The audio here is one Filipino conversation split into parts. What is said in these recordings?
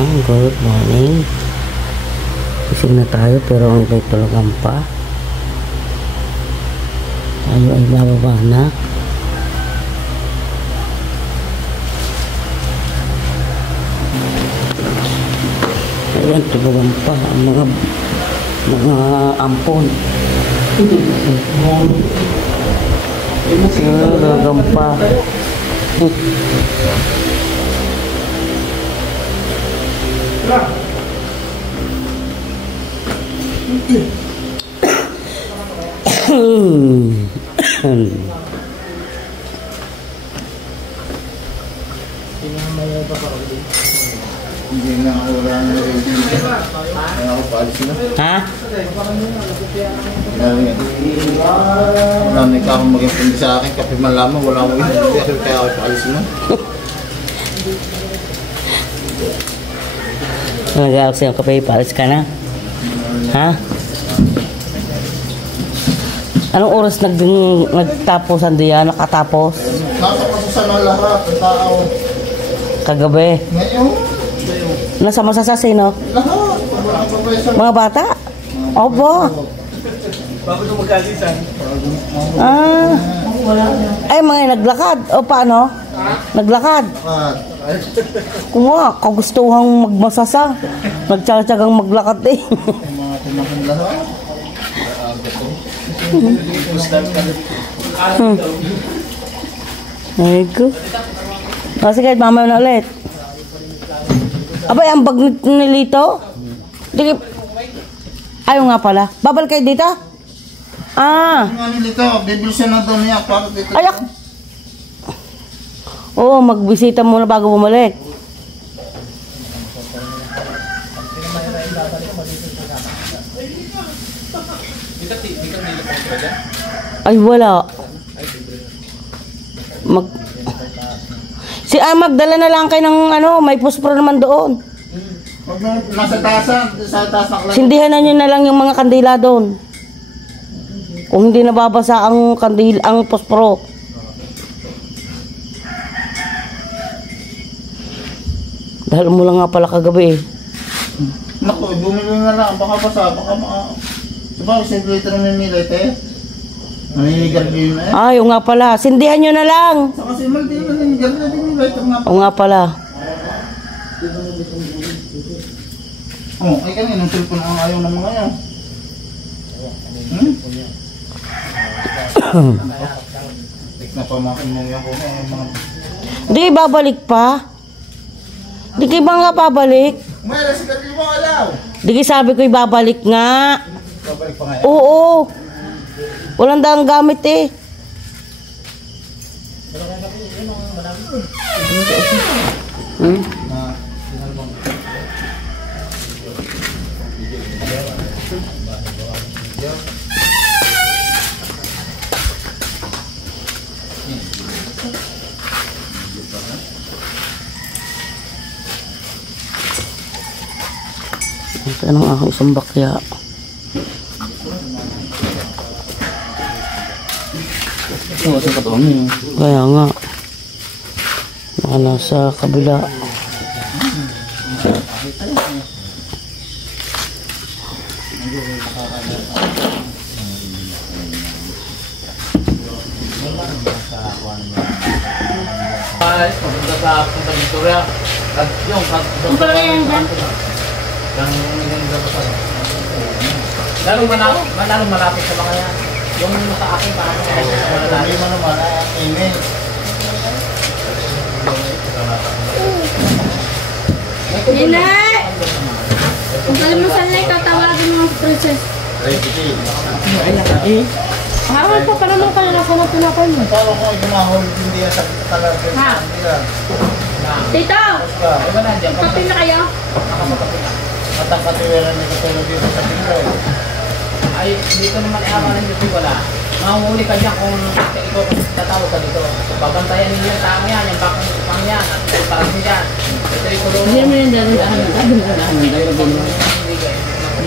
Ayan, good morning. Gising na tayo pero ang iba'y tulugan pa. Tayo ay bababa na. Ayan, tulugan pa ang mga ampon. Tulugan pa. Hindi na ako wala na rin. Kaya ako paalis na. Ha? Wala na ikaw akong mag-impindi sa akin. Kapit man lamang wala akong impindi. Kaya ako paalis na. Nag-aalok sa'yo kape, palis ka na? Ha? Anong oras nagtapos ang diyan? Nakatapos? Nakapasosan ng lahat. Ang tao. Kagabi? Ngayon? Nasa masasasi, no? Lahat. Mga bata? Opo. Bago ito magkalisan. Ah. Ay, mga naglakad. O paano? Naglakad. Kuma, kagustuhang magmasasa. Nagtsatsagang maglakad eh. Mga tumakang lahat. Ay ko. Kasi kahit mamaya na ulit. Abay, ang bag ni Lito? Ayaw nga pala. Babalik kayo dito? Ah. Ano dito? Bibilisan na doon niya. Para dito. Ayak. Oo, magbisita muna bago bumalik. Ay, wala. Magdala na lang kayo ng may puspro naman doon. Nasa tasan. Sa taas na Sindihan na nyo na lang yung mga kandila doon. Kung hindi nababasa ang kandila, ang puspro. Dahil mo lang nga pala kagabi eh. Naku, bumili na lang. Baka basa. Baka diba, simple ito naman nilay, te? Naninigal din na eh. Ay, o nga pala. Sindihan nyo na lang. Saka simple din naninigal na din nilay. O nga pala. Oh, ay kanina, ng cellphone ang ayaw ng mga yan. Napamakin mo yan ko mga... Di, babalik pa. Di kayo ba nga babalik? Mayroon si Gatil mo alaw. Di sabi ko ibabalik nga. Babalik pa nga yan. Oo. Walang daang gamit eh. Ito ang aking isang bakya. Kaya nga. Nasa kabila. Papunta sa Victoria. Yung lalong malapit sa mga yan. Yung sa akin parang hindi mo naman email. Ninay! Kung kalimutan na itatawagin mo ang princess. Harap pa naman kayo na kung tinapay mo. Paano kung itumahol hindi yan sa talaga? Ha? Tito! Kapin na kayo? Matapatiwiran ni Katulog dito sa tingin. Ay, dito naman ayaw ng YouTube wala. Mahuli ka dyan kung ikaw tatawag ka dito. Babantayan ninyo yung tao yan, yung bakang upang yan, at parang yan. Ito yung kulong. Hindi mo yung dadahan. Hindi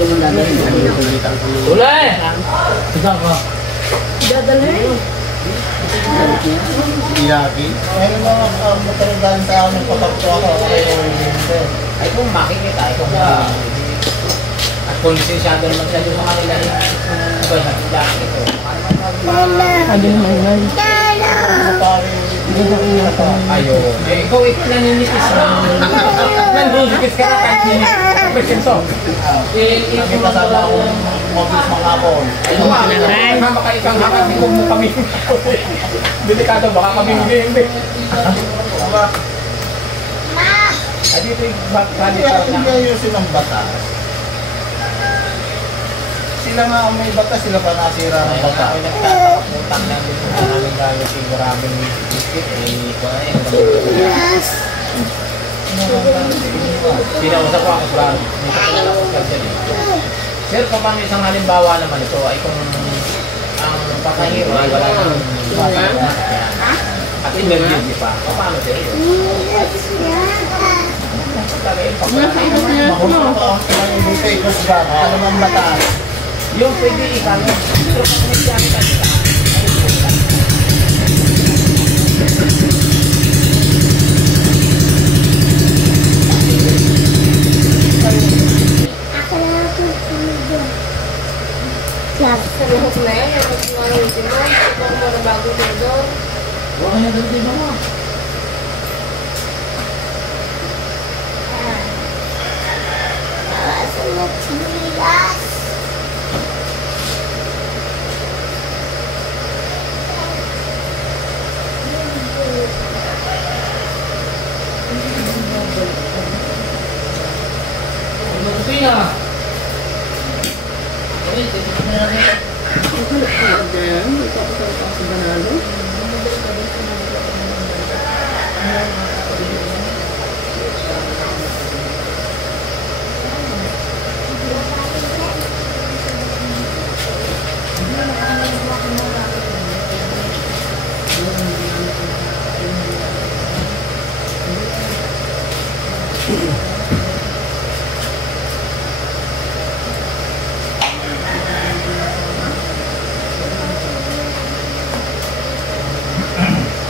mo dadahan. Tulay! Saan ka? Dadalhin. Iyaki. Ngayon mga motor galing sa amin, papakto ako. Ay kung makikita, ay kung at kung lisensyado naman siya doon sa kanila yung iba na iyaki ito. Sabi naman yun. Ayo. Eh, ikaw naninipis na. Naninipis ka na kahit naninipis. Hindi kasama akong mabilis makapon. Ito nga, kasama ka ikang hakat, di mo kami. Delikado, baka kami hindi. Ay, dito yung Hindi ayusin ang batas. Sila nga ang may batas, sila pa nasira ng batas. Ako nagtataputang lang dito sa aming gamit yung maraming biscuit. Pinausap ko ako sa Sir, paano isang halimbawa naman ito ay kung ang pasahero ay wala nang at emergency pa. Paano sir yun? Mahusap pa ang yung papers ba? Ano ang batas? Yung pwede ikano. Pero kung may siyang kanila, Sa luhok na yan, yung mas mga ultimo, ito ko muna bago doon. huwag na doon din mo.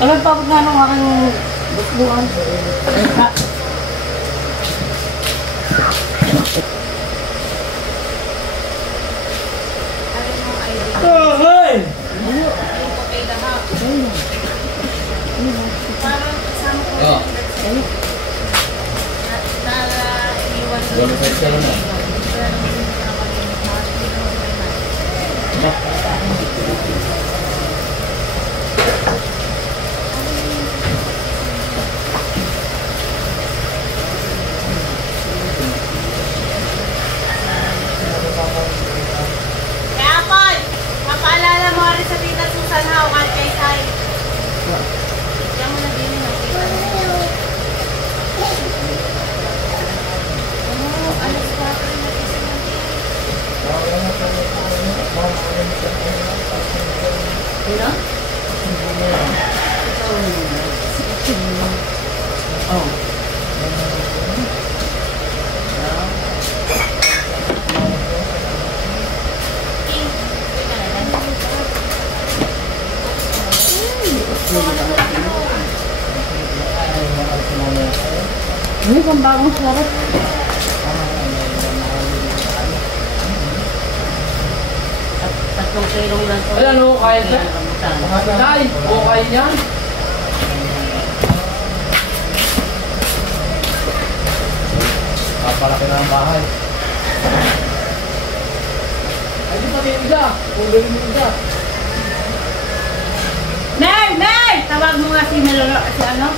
Alam pa nga nung aking busbuan. Kaya Paul, mapaalala mo rin sa tita Susan How, kahit kay Sai. Diyan mo na din yung tita. Ano sa akin na isa na din? Ano? Ini pang bagong sarap. Tatlong kilong lang to. Ayan o, kaya sir. Nay, okay niyan. Papalaki na ang bahay. Ay, di pati yung isa. Pulong yung isa. Nay! Nay! Tawag mo nga si Meloro, si ano?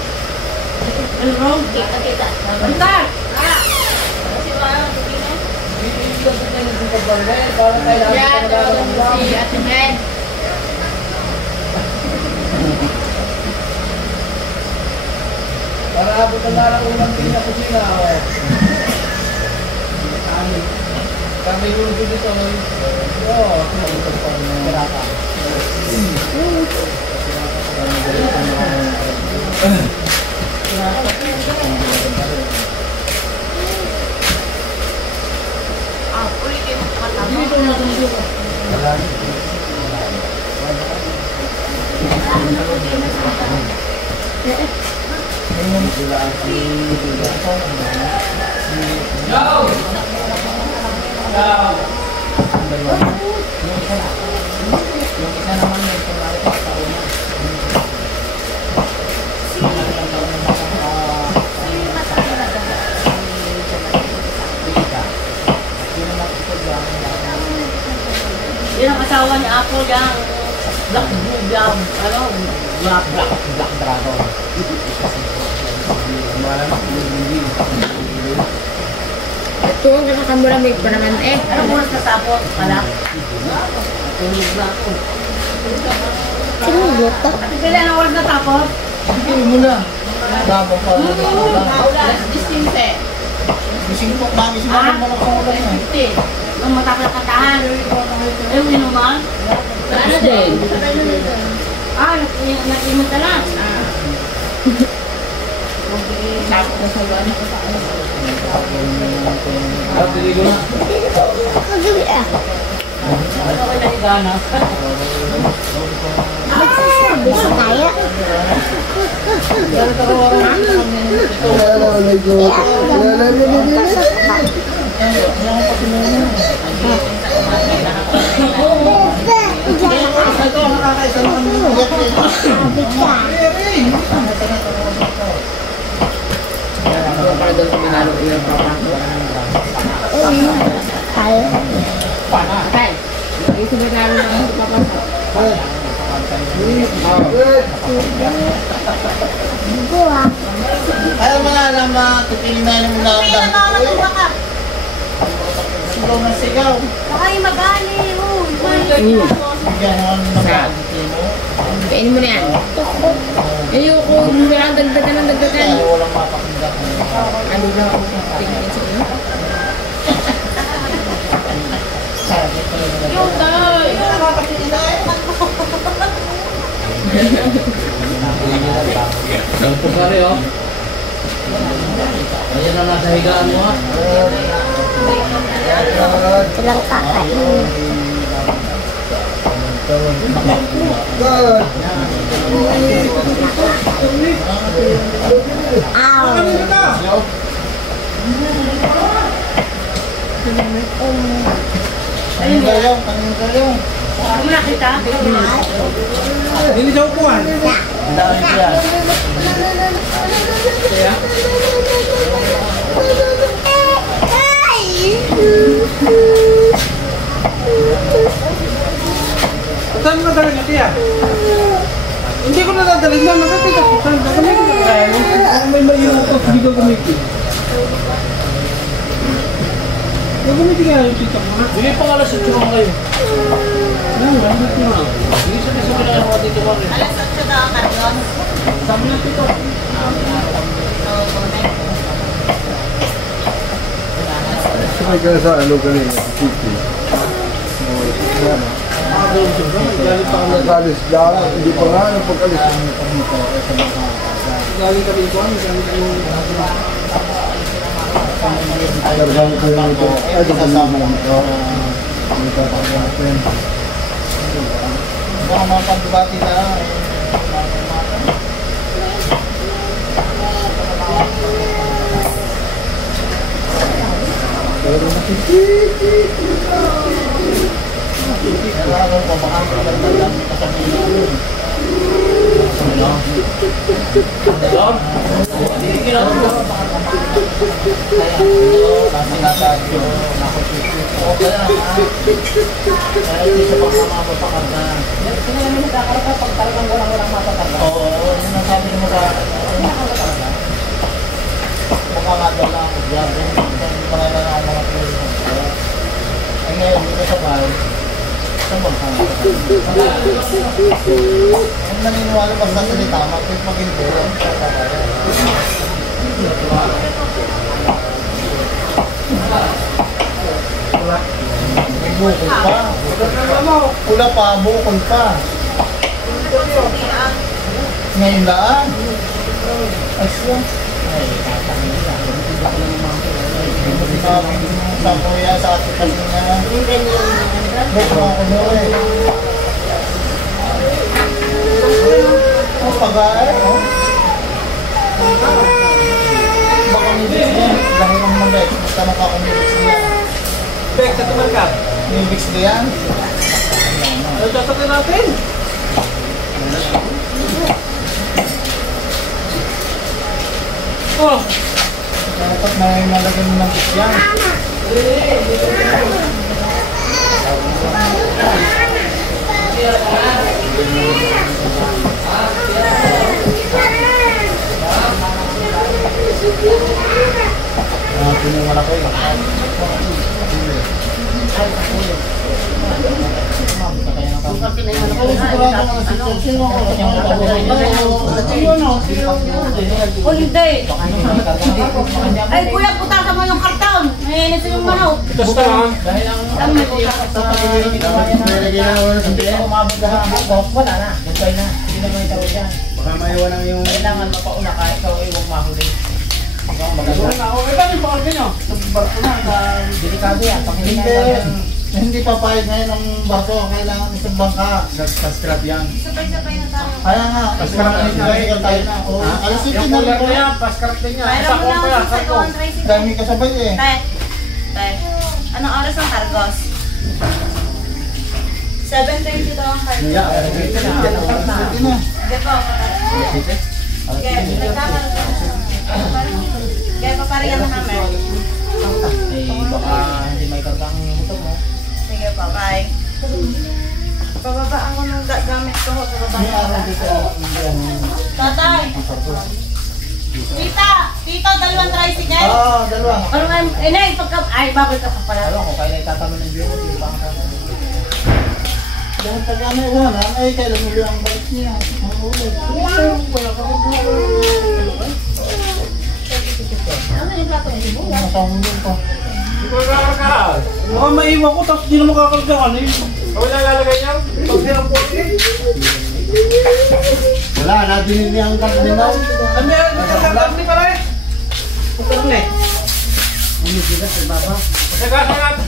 Meloro? Kita. Bentar! Si Warang, hindi na. Hindi ko sa kanya yung pagbarangay. Parang kailangan Yan, tawagan mo si Ate Jen. para abot na lang unang tingin ako sila. Kami yung dito ngayon. Oo, kumalitan pa ng pirata. Ulit kayo magpakatama. Dito na ito. Wala. Yan ang asawa ni Apo yan. Black Dragon. Ano? Black Dragon. Ito, nakakamulamig pa naman eh. Anong oras natapos? Wala. Tulog na ako. Sinubuto. Ate Pili, anong oras natapos? Hindi mo na. Dabang pa. Alas 15. Gising po, mami si mami mo na kung ulan na. 15. Nung matapos ang kantahan. Yung inuman? Ano din? Nag-imot na lang. Kagabi ah. Ano kayo nahigana? Magsasabi sa kaya. Para doon sa Minalo, ilang papasok. Patay. Yung sumitaro na papasok. Buwa. Ayaw mo na alam na tupilinayin mo na ang dami ko eh. Sigaw na sigaw. Baka yung magali. Bigyan mo ano naman. Kainin mo na yan. Ayoko, walang dagdagan ng dagdagan. Kaya walang mapakinggan. Ano na ako tingin sa iyo? Yung tayo. Ang pukari, oh. Ayan na nasa higaan mo, ha? Walang kakain. Kanin kayo, kanin kayo. Ano nakita? Hindi sa upuan. Ang dami siya. Kaya? Saan mo nadalhin natin yan? Hindi ko nadadalhin na. Nakakita ko saan. Kung may mayutos, hindi ko gamitin. Gagamitin nga yung tita mo ha? Bigay pang alas 8 naman kayo. Ano, ano ko na? Hindi sa may sabi na mga dito mo rin. Alas 8 na ang karyon. Sabi na tito. Sakay ka sa ano kanina, sa city. Galing pa kami. Nag-alis lang, hindi pa nga nang pag-alis. Galing kami ko. Galing kami. Kargang ko yung ito. Ay, kasama lang ito. May tatang natin. Baka mapagdubati na. Pero nakikikik. Kailangan ko baka magdagdag ng kasabihin. Ano? Doon? Hindi ginagawa. Kasi nasadyo. Okay lang ha. Kaya hindi siya pagmamapapakanda. Kaya namin nagkakarap pag talagang walang mapapagod. Oo, yun ang sabi mo sa mukha nga daw lang ako dyan. Hindi pa nga lang mga pwede. Ay ngayon, dito sa bahay, saan ba ka? Ang naniniwala basta salita, mapit maging doon. May bukol pa. Pula pa, bukol pa. Ngayon lang. Asya. Sa kuya, sa ate kanina. May mga kuno eh. Ang pag-aay, oh. Baka may Bix na yan. Dahil ng mga Bix. Basta makakumibix na yan. Bek, sa tumal ka. May Bix na yan. Ano sasakin natin? Oh! Dapat may malagyan ng Bix yan. Pinuha ko yun. O hindi. Ay, kuya, putasan mo yung karton. Mainit yung manok. Ito sa lang. Dahil ang Ang may putasan. umabot na hanggang wala na. Goodbye na. Hindi na may tawag yan. Baka maiwanan yung... Kailangan mapauna ka. Ikaw ay huwag mahuli. Ikaw ang maganda. Eh, bakit pa kasi nyo? Sa barko na. Delikado yan. Pag hindi Hindi. nga yan. Hindi papayag ngayon ng barko. Kailangan isang bangka. Nagpa-scrap yan. Sabay-sabay na tayo. Kaya nga. Paskarap na yun. Kaya tayo na. O, alas 7 Yung na cooler rin ko po. yan, paskarap din yan. Mayroon Sa mo kong lang kaya, sa sarko. second tricycle. Dami kasabay eh. Te, anong oras ang cargos? 7:30 daw ang cargos. Yeah, Sige na. Sige po, Kaya paparihan na namin. Eh, baka hindi may kargang motor mo. Sige po, bye. Bababaan ko ng gamit ko. May araw dito. Tatay! Tito, dalawang tricycle? Oo, dalawa. Ano nga, inay, ay, babalik ka pa pala. Alam ko, kailan itatanong ng bureau, hindi pa ang tanong. Dahil taga may wala, ay kailan nyo ang balik niya. Ang ulit. Ano yung plato mo? Masahulog pa. Hindi ko nakakargaan. Baka maiwan ko, tapos di na makakalga. Ano yun? Wala lalagay niya? Pag hirap po eh. Wala, nadinig niya ang karminaw. Ano yan? Nagkakarni pala eh. Karni. Nagkakarni.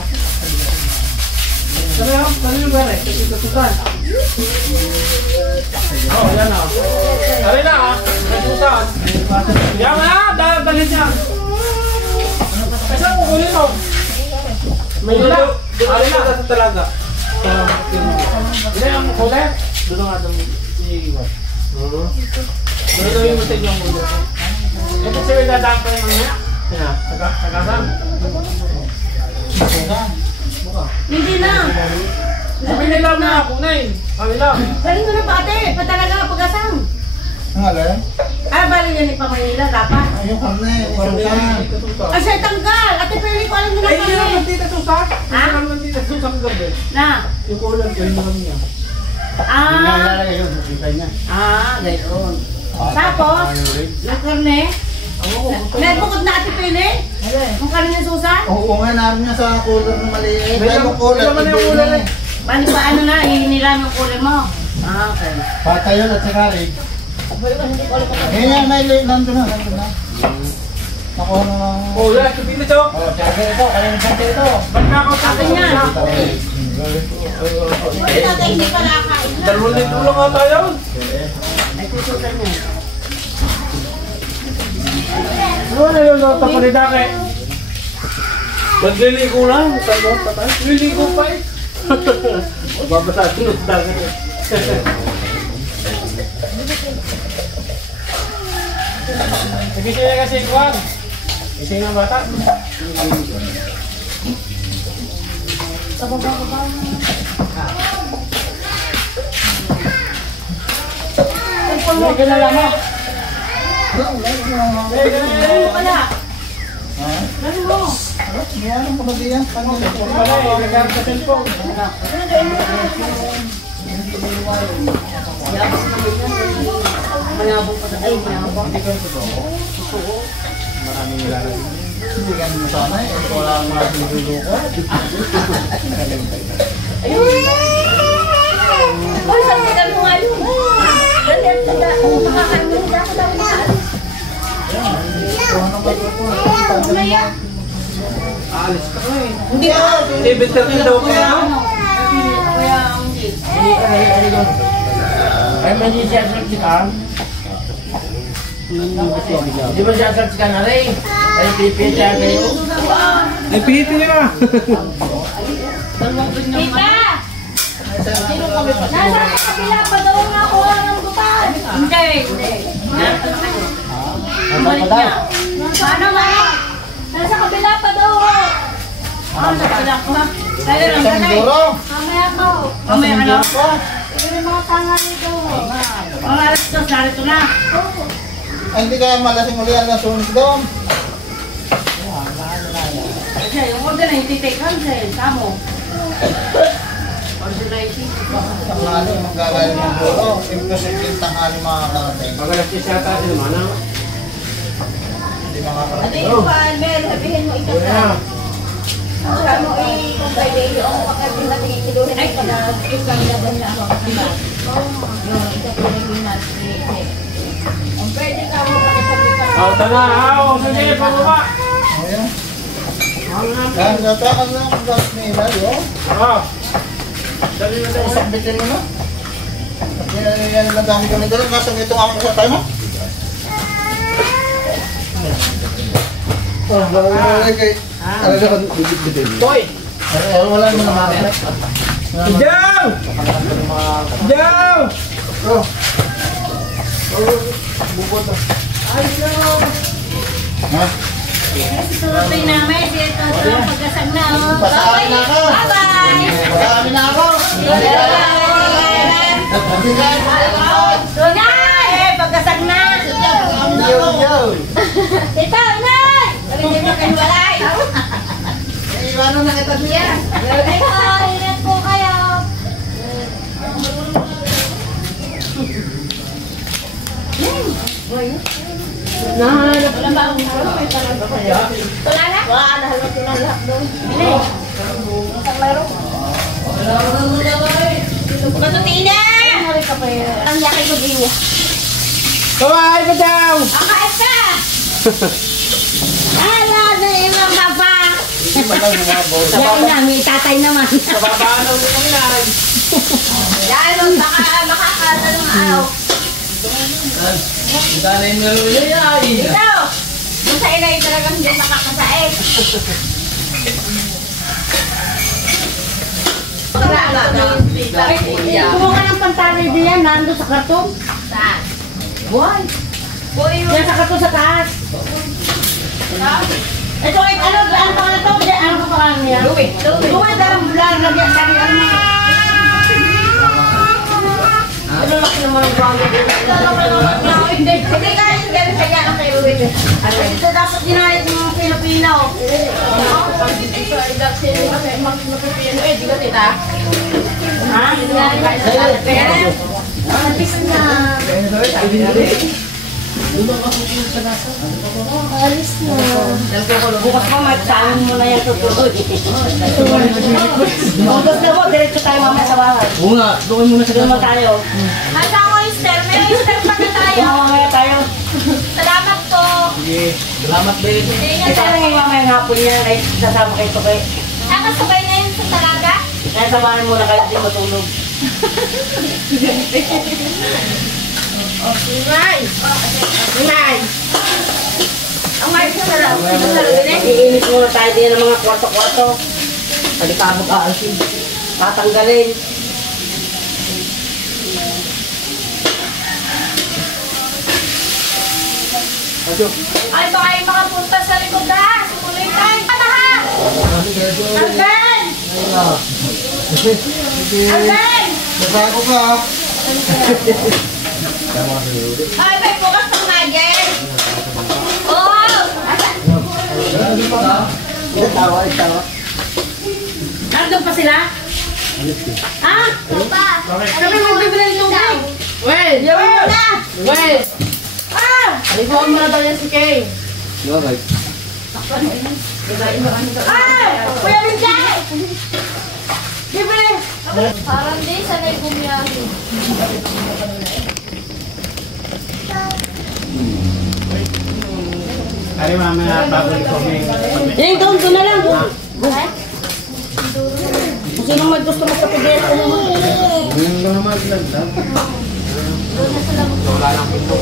Ano yan? Ano yung gare? Kasukan. Oh, yan o. Ari na ha. Kasukan. Yan na. Dalhin niya. Ay, saan kukulin mo? May nila. Ari na. Sa talaga. Hindi ang kulit. Doon nga doon. Iiwan. Doon doon yung masig yung ulo. Ito siya yung dadaan pa yung mga. Yan. Sagasan. Hindi na. Sabi nila na ako na eh. Kami lang. Galing ko na pa ate, patalaga pag-asang. Ang alay? Bali yan ni Pamilya, dapat. Ayun karne, isukan. Ay, siya tanggal. Ate, pwede ko alam nila Ay, hindi naman kami. tita Susan. Ha? Hindi naman tita Susan kagabi. Na. Yung kulang ko, hindi naman niya. Nilalagay yun, nakita niya. Gayroon. Tapos, yung karne. Nagbukod na ate Pili? Yung karne ni Susan? Oo nga, naroon niya sa cooler na maliit. Ay, yung cooler, May naman yung hindi ulan na. eh. Bali pa ano na, hiniram yung kulay mo. Okay. Patay yun at saka rin. Ngayon, may nandun na. Nakuha na lang. Oh, yan. Kapili ito. Oh, charger ito. Kaya ng charger ito. Ba't nakakaw Akin yan. Uy, tatay, hindi pala kain na. 2 litro lang ata yun. Ay, tututan niya. Ano na yun? Tapanidake. Nagliligo lang. Liligo pa eh. Babasa, sunod dagay. Nagising na kasi ikuan. Gising ang bata. Lagi na lang mo. Ano pala? Ano mo? Yan ang pabagyan. Wala eh. Nagkaroon sa cellphone. Mayabong pa ay mayabong. Hindi ka naman sana eh. Wala ang mga sinuluko. Ay, sabitan mo nga yun. Dali, makakain mo na ako daw na. Umaya. Aalis ka na eh. Hindi ka. 7:30 daw ko na. Kaya ang hindi. Ay, may siya sa kita. Di ba siya search ka na rin? Ay, pipit siya kayo. Ay, pihitin niyo na. Tita! Nasa kabila pa daw nga ako ng butan. Hindi. Balik niya. Ano ba? Nasa kabila pa daw ako. Nasa kabila ko. Kaya lang Isang kanay. duro. Mamaya ko. Mamaya ano? May mga tangan nito. Mga alas 2, narito na. Ay, hindi kaya malasing uli ang nasunog doon. Kasi yung order na yung titake cancel. Tamo. Order na yung Ang ano, manggagaling ng duro. Imposible tanghali makakarating. Magalas siya siya tayo naman. Hindi makakarating. Ate, yung Albert, sabihin mo isa ka. Saan mo kung pwede yung pagkasin natin ikiluhin ay pala yung kanila ba niya ako. Yung isa ko naging natin. Kung pwede ka mo pakisabi ka. Oh, tana. Oh, sige, pababa. Ayan. Dahil nataan na ang gas nila, yun. Oh. Dali na tayo. Isang bitin mo na. Yan lang dami kami dala. Nasa nito nga ako sa tayo mo. Oh, wala kay. Ano na kan bibitin. Toy! Wala mo na makakit. Diyaw! Diyaw! Oh. Ha? Susulotin namin. Ito, pagkasag na. Pasaan na ako. Bye-bye! Pasaan na ako. Tunay! Pagkasag na! Ito, Nay! Sabi mo kayo walay! Iwanan na kita siya. Ito, ingat po kayo! Nahanap. Wala ba ang tulala? Wala, nahalot ko na lahat doon. Hindi. Isang laro. Matutina! Ang yaki ko diwa. Kaway pa daw! Akain ka! Ala, na imang baba! Yan namin, tatay naman. Sa babaan ng kami na. Yan, baka makakata ng araw. Sana yung naluluyay. Ito! Yung sa inay talagang hindi makakasain. Kumuha ka ng pantalay diyan, nando sa karton. Saan? Buhay. Yan sa karton sa taas. Ito ay ano pangalan to? Ano pa pangalan niya? Louie. Louie, darang bulan, lagyan sa kanya niya. Ano laki naman ang buwan Hindi ka yung gano'n kaya ang kay Louie. Ito dapat ginayat ng Pilipino. Ha? Alis na. Alis na. Bukas pa, magsahin mo na yung tutuloy. Bukas na mo, diretso tayo mamaya sa bahay. Oo nga, doon muna sa Doon mo tayo. Handa ko Easter. May Easter pa na tayo. Mamaya tayo. Salamat po. Sige, salamat din. Ingat Ito lang yung mamaya hapon niya, kahit sasama kayo to kayo. Nakasabay na yun sa talaga. Kaya samahan mo na kayo di matulog. Ngay! Ngay! Ang ngay sa sarap. Iinit muna tayo din ng mga kwarto-kwarto. Palikabog aalsin. Tatanggalin. Ay, baka yung makapunta sa likod ha. Sumulitan. Ano ha? Alben! Alben! Nasako ka. Ay, may bukas ng nugget. Oo! Tawa. Nandun pa sila? Ha? Papa! Sabi mo bibili yung tubig. Well! Na! Well! Ah! Alifuan mo na daw yan si Kay. Okay. Ay! Kuya Binjay! Bibili! Parang di, sanay bumiyahe. Ay, mamaya bago kami. Yung doon na lang. Doon. Kung sino may gusto magkapigil, ano mo? Ngayon lang naman lang. Doon na sila. Wala lang pinto.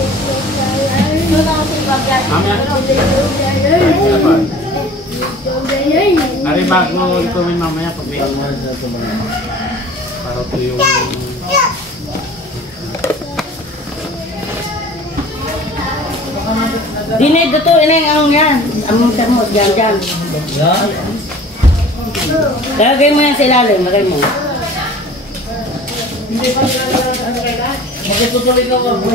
Ari bago itumin mamaya pag may para ito yung Dinay dito, inay ang yan. Among termos, dyan. Lagay mo yan sa ilalim, lagay mo. Magtutuloy ka mo.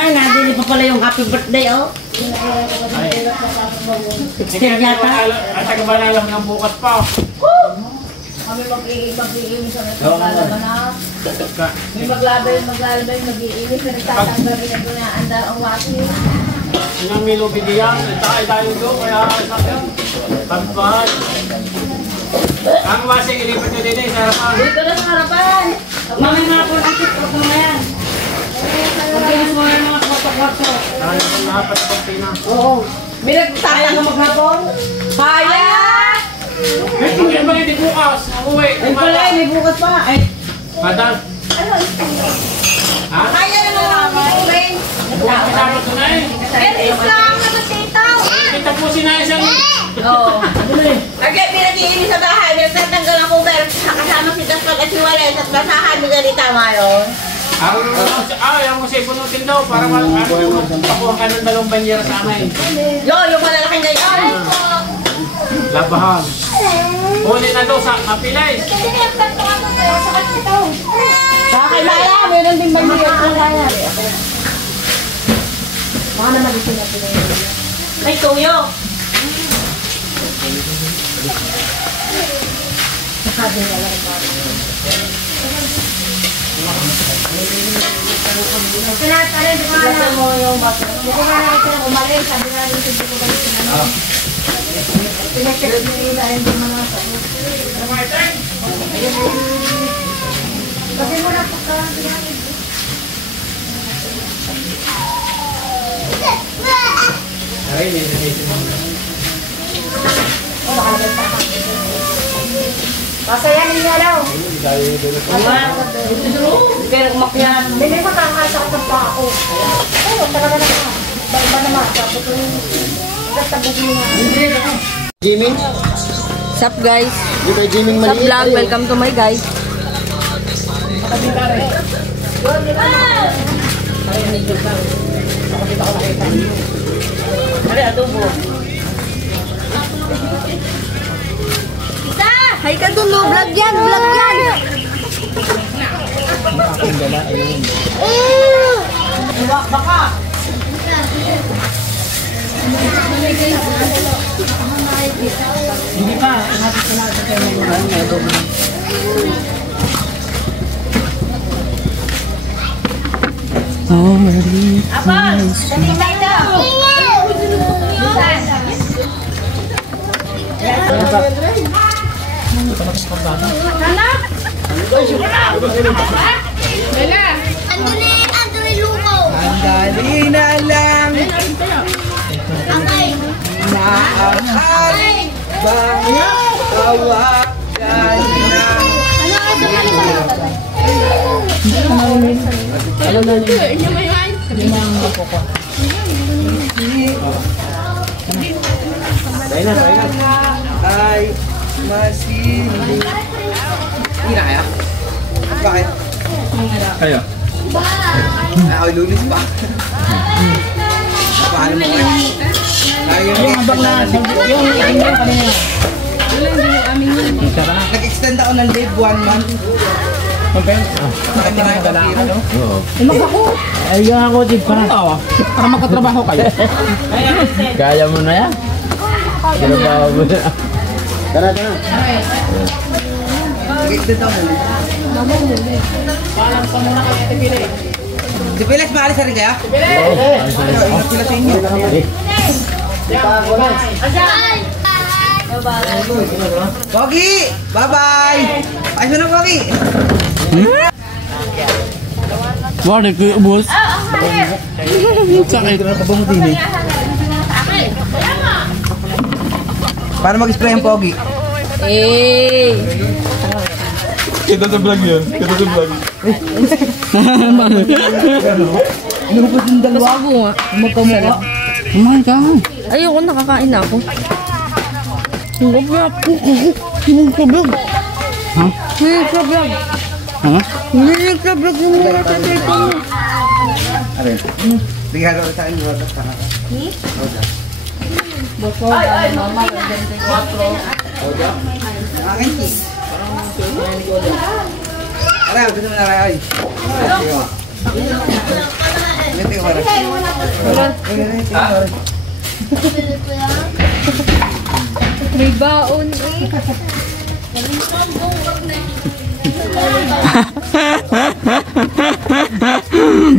Nadili pa pala yung happy birthday, oh. Extend yata. at taga lang ng bukas pa. Kami mag-iinis sa nagtatalaga na. May maglalabay, mag-iinis na nagtatanggal rin na doon na andar ang wasi. Yun ang Milo Bidiyan, takay tayo doon, kaya sabi, pagpahal. Ang wasing ilipat nyo din sa harapan. Dito na sa harapan. Mamay mga po ang tip, huwag mo yan. Pagkinis mo yung mga kwarto-kwarto. Dahil ang nahapat na kontina. Oo. May nagtatang ka maghapon? Kaya! Yan ba hindi bukas? Uwi. Ay pala, may bukas pa. Ay, Madal. Ha? Kaya na naman namin. Kasama ko na eh. Pero lang na matitaw. Kita po sinayasang. Oo. Kasi pinag-iinis sa bahay, nagtatanggal ang cover kasama si Gaspar at si Wales at basahan ni ganita ngayon. Yung kasi punutin daw para pakuha ka ng 2 banyera sa amin. Yung malalaking ganyan. Labahan. Kunin na daw sa mapilay. sa kilala, meron din ba niya ang kaya? Baka naman ito na pinag-iinis. May tuyo. Sabi nga lang ba? Lasa mo yung bata. Hindi ko nga nakita na umalis. Sabi nga rin sa ko balik sinano. Pinacheck niyo nila yung mga sabi. Kasi mo na pagka Ay, hindi mo. pasayanin niya daw. Pero umakyan. Hindi ko kakasakit pa ako. Oo, talaga naman. Ba naman. Tapos yung nagtabugin nga. Jiming? Sup guys? Di kay Jiming Sup maliit. vlog? Welcome to my guys. Ari, adobo. Hay ka dun, no? Vlog yan, vlog yan. Baka. Hindi pa, natin sa natin kayo may adobo. Apa? Dali tayo. Andun lukaw. Dali na lang. Angay. Naakal. Tawagan na. Ay masili. Hindi na kaya? Bakit? Kayo. Ako lulis pa. Paano mo kayo? Yung habang na, yung kanina. Nag-extend ako ng leave 1 month. Bakit na dala ano? Oo. Ay, yung ako din para magkatrabaho kayo. Kaya mo na yan? Trabaho mo na. Tara. Nag-extend ako ng leave. Paalam pa muna kayo, Tepilay. Si Pilas, maalis na rin kaya? Ingat sila sa inyo. Pogi! Bye-bye! Ayos mo na, Pogi! Bakit ko ubos? Sakit. Para mag-spray ang Pogi. Eh. Kita sa vlog yan. Kita sa vlog. Lupot yung dalawa. Pasago nga. Magkamukha. Kumain ka. Ayoko, nakakain na ako. Ang vlog. Ang vlog. Ha? Hindi ka vlog. Ha? Hindi ka vlog yung mga tatay ko. Are. Regalo sa akin, Roda. Ay, mama, 24. Akin si. Are, gusto mo na rin. May baon eh.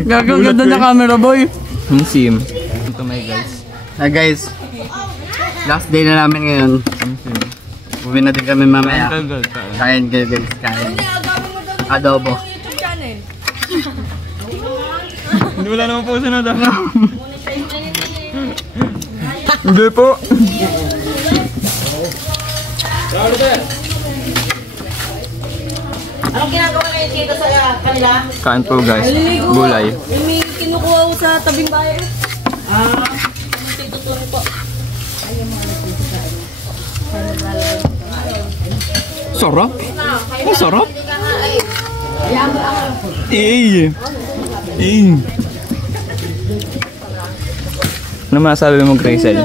Gagawin ganda na camera boy. Sim. Ito may guys. Hi guys. Last day na namin ngayon. Uwi na din kami mamaya. Kain kayo guys. Kain. Adobo. Hindi wala naman po sunod ah. Hindi po. Anong ginagawa ngayon dito sa kanila? Kain po guys. Gulay. May kinukuha ko sa tabing bayan. Sarap. Oh, sarap. Ano masabi mo, Grazel?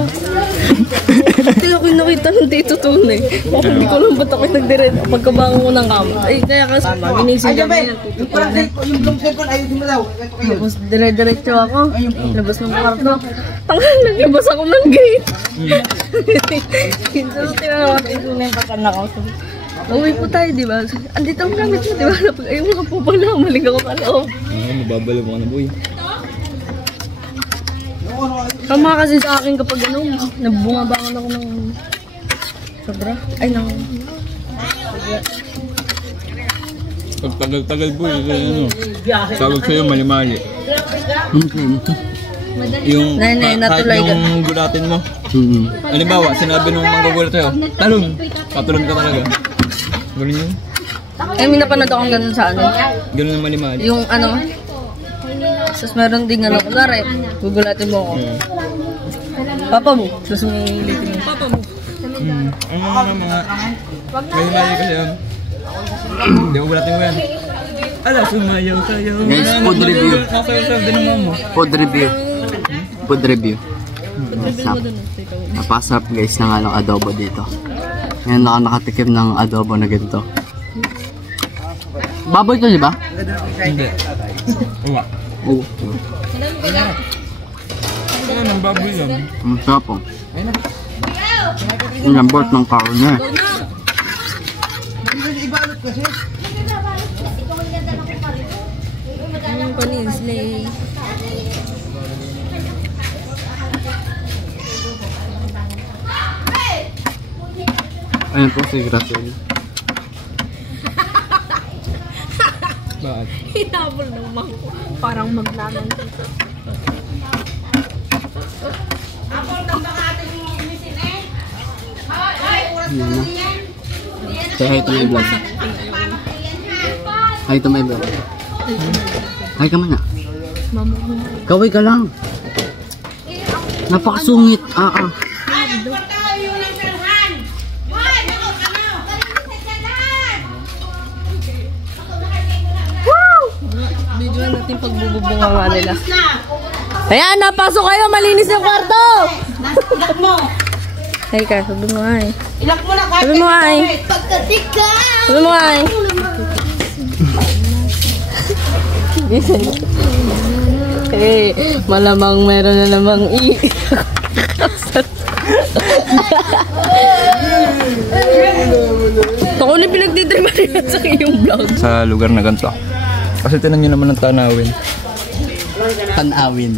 Hindi ako nakita ng Tito Tunay. Hindi ko lang ba't ako nagdiret pagkabangon ko ng kama. Ay, kaya kasi ginising kami ng Tito Tunay. Yung blong cellphone, ayusin mo daw. Tapos dire-diretso ako. Labas ng kwarto. Tangan, naglabas ako ng gate. So, tinanong Tito Tunay pagkana ko. Uwi po tayo, di ba? Andito ang gamit mo, di ba? Ayaw mo ka po pala, maling ako ka loob. Mababalo mo ka na, boy. Tama kasi sa akin kapag ano, nabungabangon ako ng sobra. Ay, ng... Pag tagal-tagal, boy. Ano? Tawag sa'yo, mali-mali. Yung natulay ka. yung gulatin mo. Halimbawa, sinabi nung manggugulat sa'yo, talon. Tatulon ka talaga. Ganun yun. Ay, may napanood akong ganun sa ano. Ganun yung mali-mali. Yung ano, tapos meron ding ano, kunwari, gugulatin mo ako. Papa mo, tapos may ulitin mo. Papa mo. Ang mga mali-mali kasi yun. Hindi ko gulatin mo yan. Ala, sumayaw tayo. Guys, food review. Nasayaw din naman mo. Food review. Food review. Napasarap guys ng anong adobo dito. Ngayon ako nakatikim ng adobo na ganito. Baboy to, di ba? Hindi. Uwa. Oo. Ano, ang baboy lang. Ang sarap po. Ang lambot ng karne. Yung panis, lay. Ayan po si Graciel. Bakit? Hinabol ng mangko. Parang maglaman dito. Say hi to my vlog. Hi to my vlog. Hi ka man na. Kaway ka lang. Napakasungit. Video natin pagbububunga nga nila. Ayan, napasok kayo. Malinis yung kwarto. Ilak mo. Ay ka, sabi mo ay. Ilak mo na kahit. Sabi mo ay. Pagkatika. Sabi mo ay. Eh, malamang meron na namang Ako na pinagtitripan nila sa iyong vlog. Sa lugar na ganito. Kasi tinan nyo naman ang tanawin. Tanawin.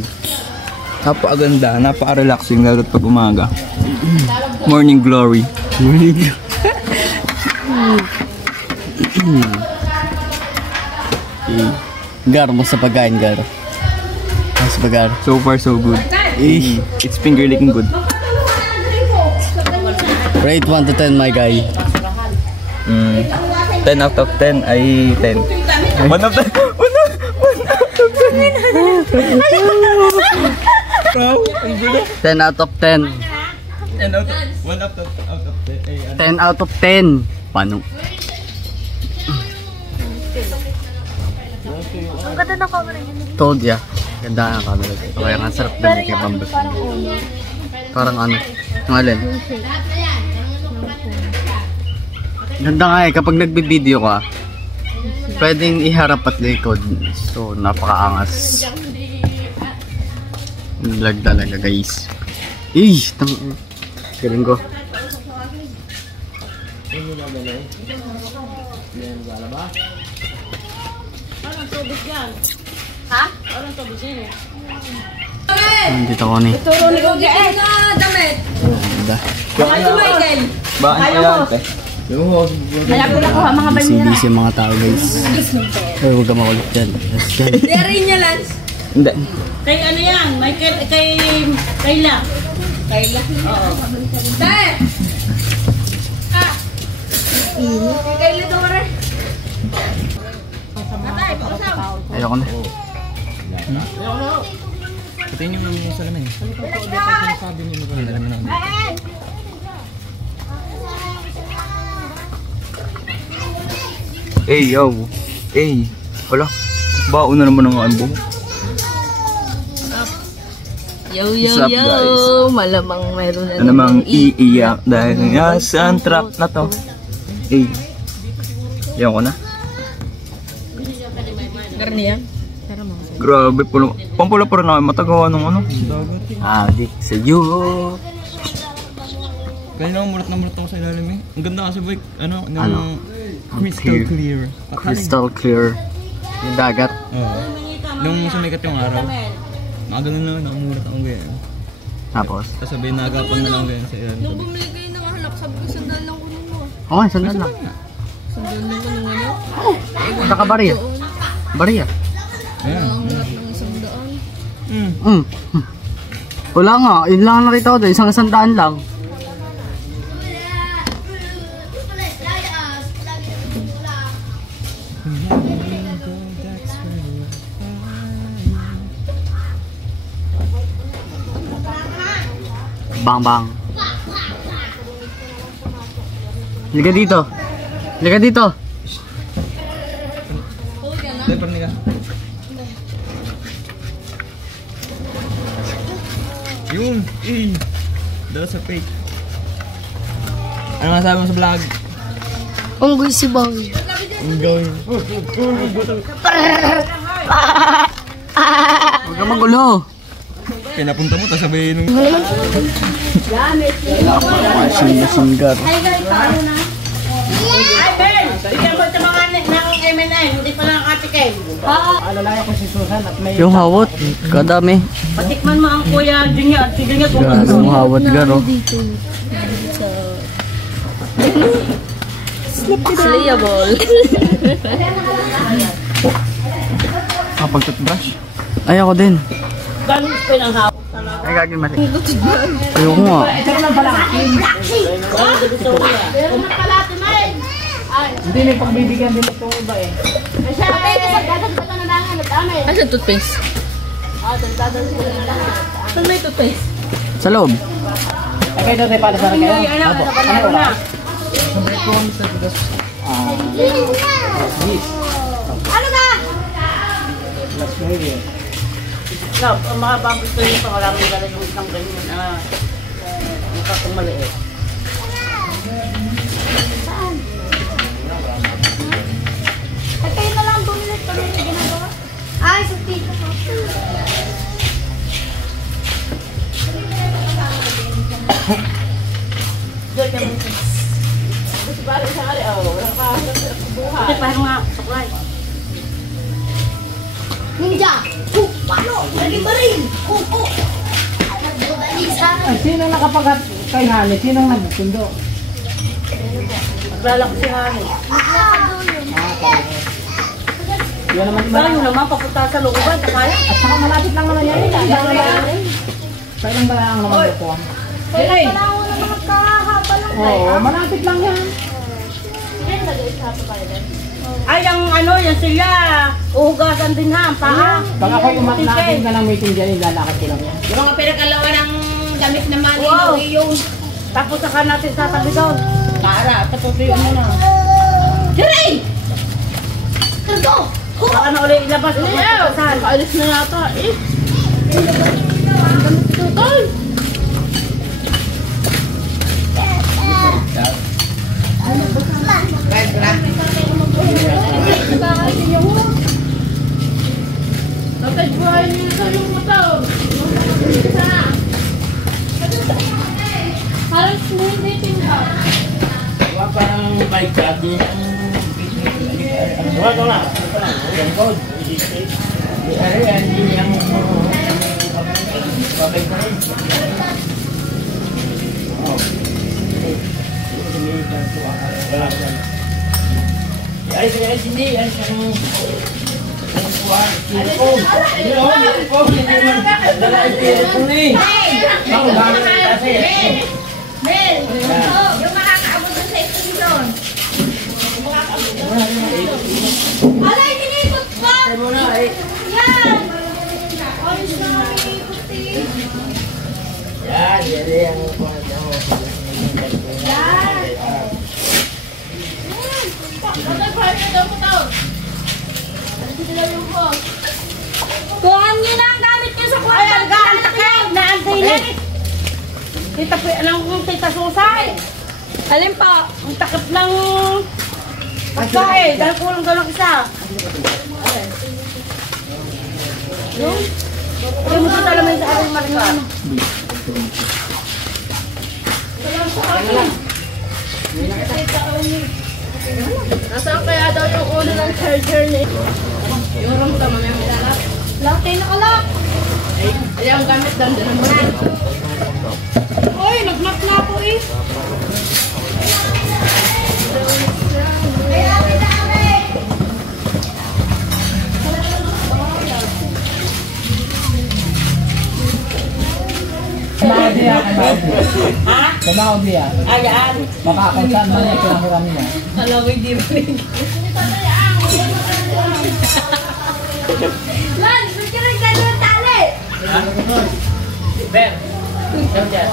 Napakaganda, napaka-relaxing lalo't pag umaga. Morning glory. Gar, mo sa pagkain, Gar. Mas bagar. So far so good. It's finger licking good. Rate 1 to 10, my guy. 10 out of 10 ay 10. 1 out of 10. 10 out of 10. 10 out of 1 out of 10. 10 out of 10. Paano? Ang ganda ng camera niya. Told ya. Ganda ang camera. Kaya nga sarap din kay Bambus. Parang ano? Ang alin? Ganda nga eh. Kapag nagbe-video ka, pwedeng iharap at likod. So, napakaangas. Vlog talaga guys. Galing ko. Dito ko ni. Turo ni Gogi. Damit. Ganda. Michael. Bakit kaya ate? Kaya ko na kuha mga Busy yung mga tao guys. Ay, huwag ka makulit dyan. Dari niya, Lance. Hindi. Kay ano yan? Michael, kay Kayla. Kayla? Oo. Dahil! Kay Kayla daw rin. Natay, pausap. Ayoko na. Patayin niyo yung salamin. Sabi niyo ba? Salamin ako. Yo. Wala. Baon na naman ang ambo. Yo, What's up, guys? Malamang meron na Namang iiyak dahil nga sa trap na to. Yan ko na. Garni yan? Grabe, pampula pa rin ako matagawa ng ano. Adik sa iyo. Kaya na mulat ako sa ilalim eh. Ang ganda kasi boy, ano? Crystal clear. Crystal clear. Yung dagat. Oo. Nung sumikat yung araw, nakaganon na nakamulat ako ganyan. Tapos? Tapos sabihin nagapang na lang ganyan sa ilalim. Nung bumili kayo ng anak, sabi ko sandal lang kunin mo. Oo, sandal lang. Sandal lang kunin mo ano? Saka bariya. Bariya. Ayan. Ang lahat ng isang daan. Wala nga, yun lang ang nakita ko doon, isang sandaan lang. Bang bang. Liga dito. Liga dito. Depar nika. Yun, dala sa fake. Ano masabi mo sa vlog? Unggoy si Bang. Ang gawin. Huwag ka magulo. Kaya napunta mo, tapos sabihin nung... Singgar. Ay, Ben! Bigyan mo ito mga ng M&M, hindi pa lang katikin. Yung hawot, kadami. Patikman mo ang Kuya Junior at si Junior kung Grabe yung hawot garo. Slayable. Kapag toothbrush? Ay, ako din. Ganun pa ng hawak. Ay, gagawin mali. Ayoko nga. Hindi may pagbibigyan din itong iba eh. Asan toothpaste? Saan may toothpaste? Sa loob. Okay, doon tayo para sa akin kayo. Ano na? Ano ba? No, ang mga bambus ko yung pangalamang galing yung isang ganyan na mukha kong maliit. At kayo na lang bumili kami na ginagawa. Ay, sa tito ko. Diyan ka muna. Gusto ba rin sa kari? Oo, wala ka buhay. Kasi parang nga, suklay. Ninja! Paano? Naging ba rin? Kuko! Nagbubalisa! Sino nakapagat kay Hani? Sino nagsundo? Naglalak si Hani. Yun naman Parang yun naman, papunta sa looban, kaya? At saka malapit lang naman yan. Kailan ba ang naman ito? Kaya pala ako naman magkahaba lang. Oo, malapit lang yan. Yan, nag-isa pa kayo din. Ay, ang ano, yan sila. Uhugasan din ha, ang paa. Pag ako umatlakin ka ng meeting dyan, ilalakad ko lang yan. Yung mga pinagalawa ng damit na malinaw yung... Tapos saka natin tatabi doon. Para, tatutuyo mo na. Diray! Ito! Baka na ulit ilabas. Alis na yata eh. Damit ito, tol. Tatay, buhayin niyo sa yung motor. Halos hindi tinta. Huwag pa ng bike ka, di huwag ko na. Yung code, di ari, hindi yung babay ko rin. Alis, hindi. Alis ka ng kuhan. Telephone. Telephone. Hindi naman dala yung telephone eh. Ako gamit kasi. Mel! Yung makakaabot doon sa extension. Alay, tinikot ko! Yan! Ayos na kami, puti. Yan, yan ang kuhan ako. Yan! Tatay, buhayin niyo daw motor. Dito daw yung boss. Kuhan niyo na ang gamit niyo sa kwarto. Ay, ang gaantakay! Naantay na. Tita, alam kong tita Susay. Alin pa? Ang takip ng pagkain. Dahil kulang daw ng isa. Ay, mo dito alam mo yung sa aking marika. Nasaan kaya daw yung ulo ng charger ni? Yung ram ka mamaya milalap. Lock tayo nakalak. Ay, ang gamit doon din ang mga. Uy, nagmap na ako eh. Kumaon diya, Ha? kumaon diya. Ayan. Makakansaan man niya, kailangan niya. Alam mo, hindi mo rin. Lan, ba't ka nagdadala tali? Ben, yan dyan.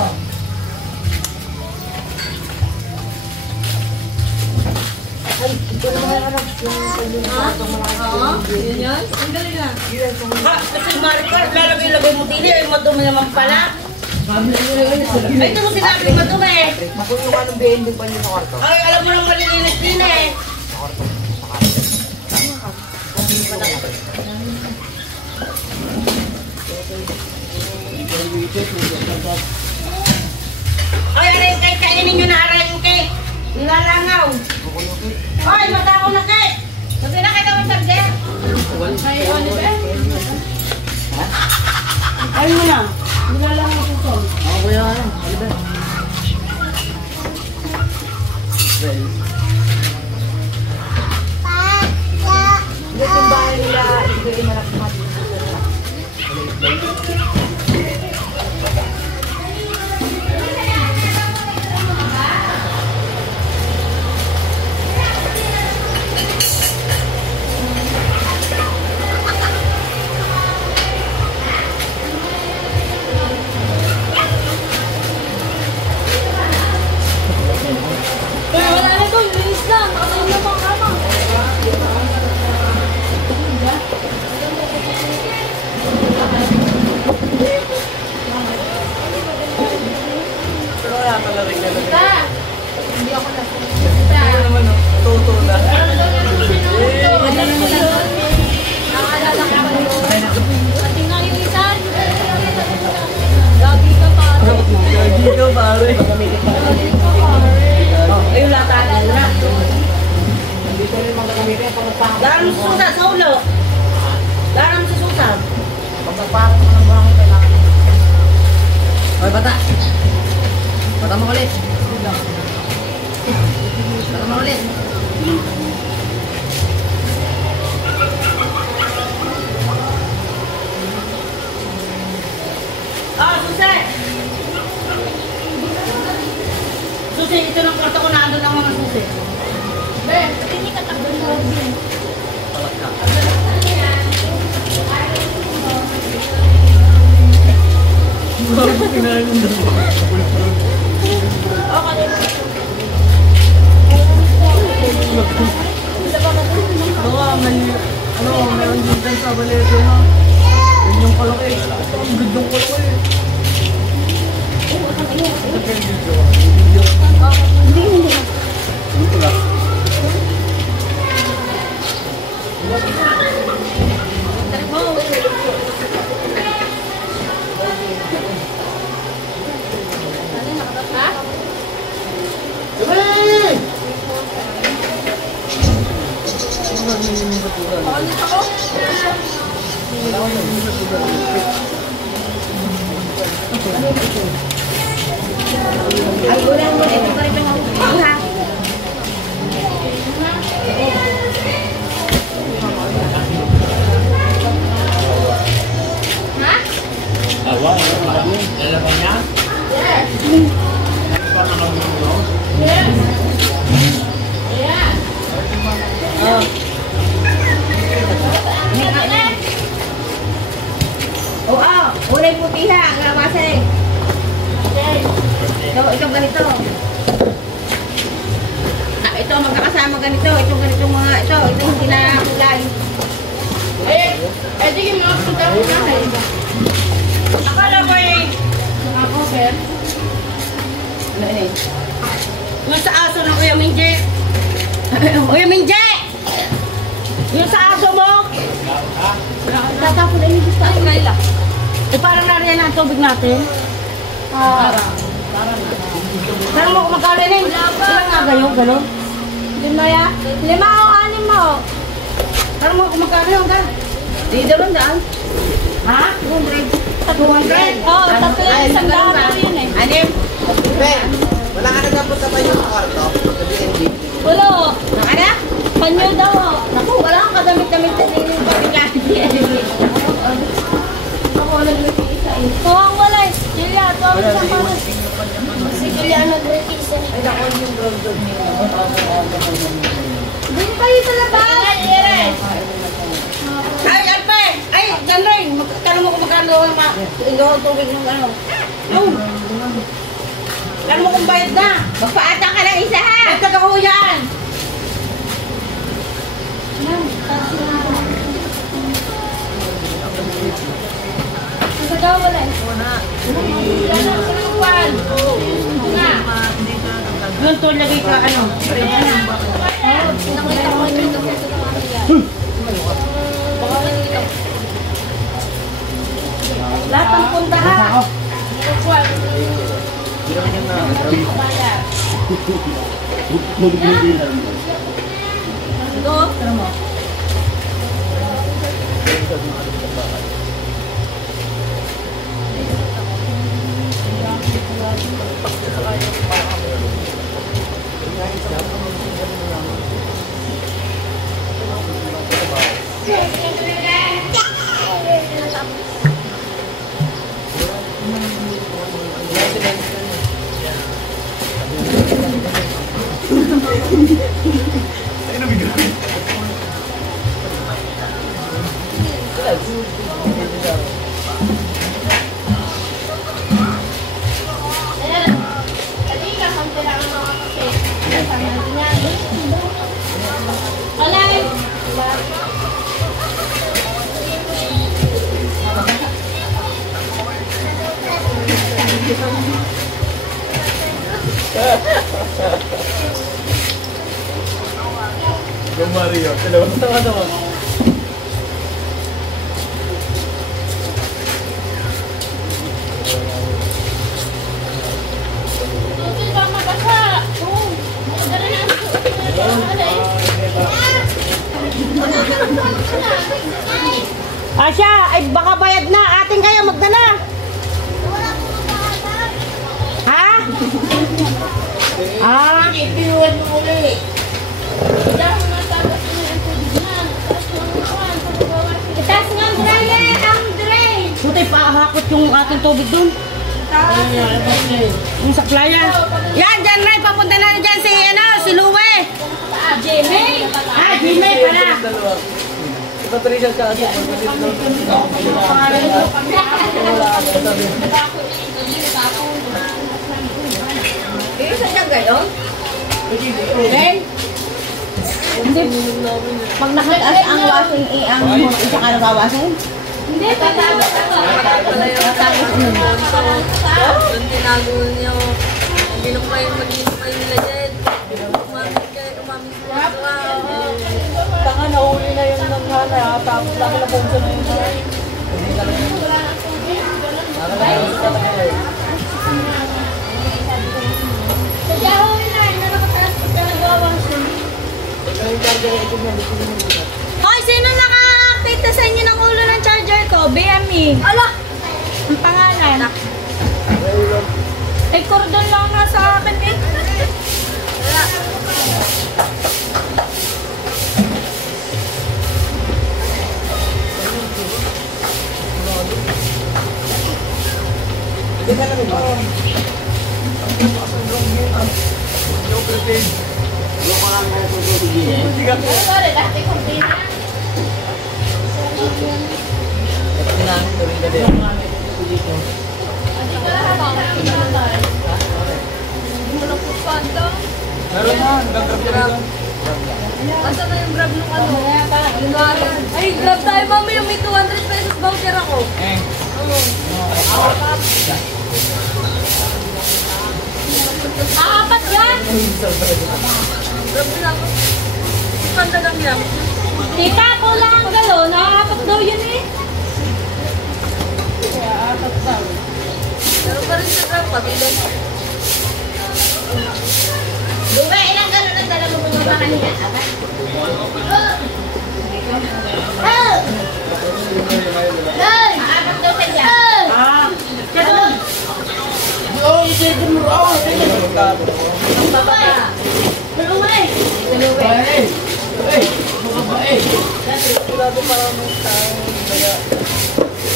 Yun yun? Ang galing na. Ha? Kasi Marika, lalagay mo tili. Ay, madumi naman pala. Ay, ito mo sinabi madumi. Ay, alam mo nang malilinis din eh. Ay, aray, kainin nyo na aray, okay? Nilalangaw. Ay, matao na kay. Kasi na kayo ng subject. Ay, Oliver. Ay mo na. Nilalangaw ko to. Ako kuya, Oliver. Dito yung bahay nila, ibigay malaki mati. Kaya wala na doon, linis na. Nakatayin na pang kama. Hindi ako na. Ano naman, no? Toto na. Nakaalala ka ba yun? Pati nga yung isan. Gabi ka pa. Gagi ka, pare. Ayun lang tayo na. Dito rin mga gagamitin, pag nagpakot. Daram sa susa, sa ulo. Daram sa susa. Pag nagpakot mo ng buhangin, kailangan. Hoy, bata. Bata mo ulit. Bata mo ulit. Ah, susi! Susi, ito ng kwarto ko na ando ng mga susi. Ben, hindi ka takbo na. Meron din dyan sa Valete ha. Yun yung kalaki. Ang gandong kalaki. Ay, ulang mo. Ito pa rin ang ha. Ulay puti ha, ang lamasig. Ito ganito. Ito magkakasama ganito. Itong ganitong mga ito hindi na kulay. Sige mga puta ko na. Akala ko ako sir. Ano ini? Yung sa aso ng Kuya Minje. Kuya Minje! Yung sa aso mo. Tatapon na yung gusto ay Layla. Parang nariyan ang tubig natin. Parang mo kumakainin. Ilang nga gayon, gano'n? Limaya? 5 o 6 mo. Parang mo kumakainin, gano'n? Dito lang daan. Ha? 200. 200? Oo, tatlo yung isang daan yun eh. Anim? Wala ka nagkapunta pa yung kwarto? Wala. Nakana? Panyo daw. Naku, wala kang kadamit-damit na din yung pagkakasi. Ako nag-isa eh. Tuwang wala eh. Julia, tuwang sa panas. Si Julia nag-isa. Ay, ako yung brown niya. Doon kayo sa labas. Ay, Alpe! Ay, Janroy! Magkano mo kung magkano ang tubig ng ano? Kano mo kung bayad na? Magpaata ka ng isa ha! Ay, kagahuyan! Sa daw wala eh. Doon to lagay ka ano? Nakita ko dito sa kamaya. Lahat ng punta ha! Ito, tara mo. Mario, tawa. Asya, ay baka bayad na. Ating kayo, magdala. Ha? Pinuwan mo ulit. Itaas nga ang drain, ang drain. Puti, paahakot yung ating tubig dun. Yung sa playa. Yan, dyan na, papunta na dyan si, si Luwe. Jimmy! Jimmy pala. Ito Trisha sa atin. Isa siya gayon? Ben? Hindi. Pag nakataas ang washing, ang isa ka nagwawasin? Hindi, tatapos ako. Pala yung tapos ng bonso. Doon tinago niyo. Hindi na kayo mag-iimpay nila dyan. Umamit kayo, umamit sila. Tanga, nahuli na yung nanghana. Tapos laki na bonso na yun. Kaya huli na, hindi na nakataas ka nagwawasin. Hoy, sino nakakita sa inyo ng ulo ng charger ko? BME. Ala! Ang pangalan. Ay, cordon lang nasa akin eh. Sorry, dati kong pina. Asa na yung grab nung ano? Ay, grab tayo mami. Yung may 200 pesos voucher ako. Apat yan. Grab din ako. Pandagang lang. Tita, kulang ang galon. Nakakapat daw yun eh. Pero pa rin sa grab, pabili. Diba, ilang galon ang dala mo mga kanina? Apat daw sa dyan.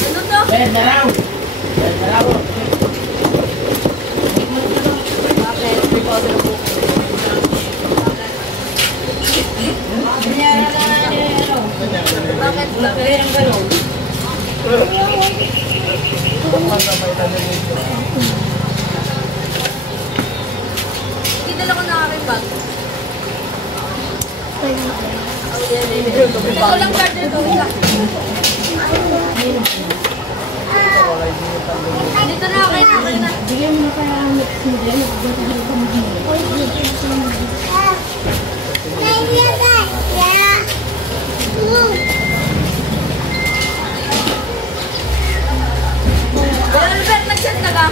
Ano to? Bakit? Bakit? Ang galon. Idala ko na aking bag. Ito lang charger ko. Dito na ako. Okay na. Bigyan mo na kaya ang hindi. Pero Albert, nag-chat na ka?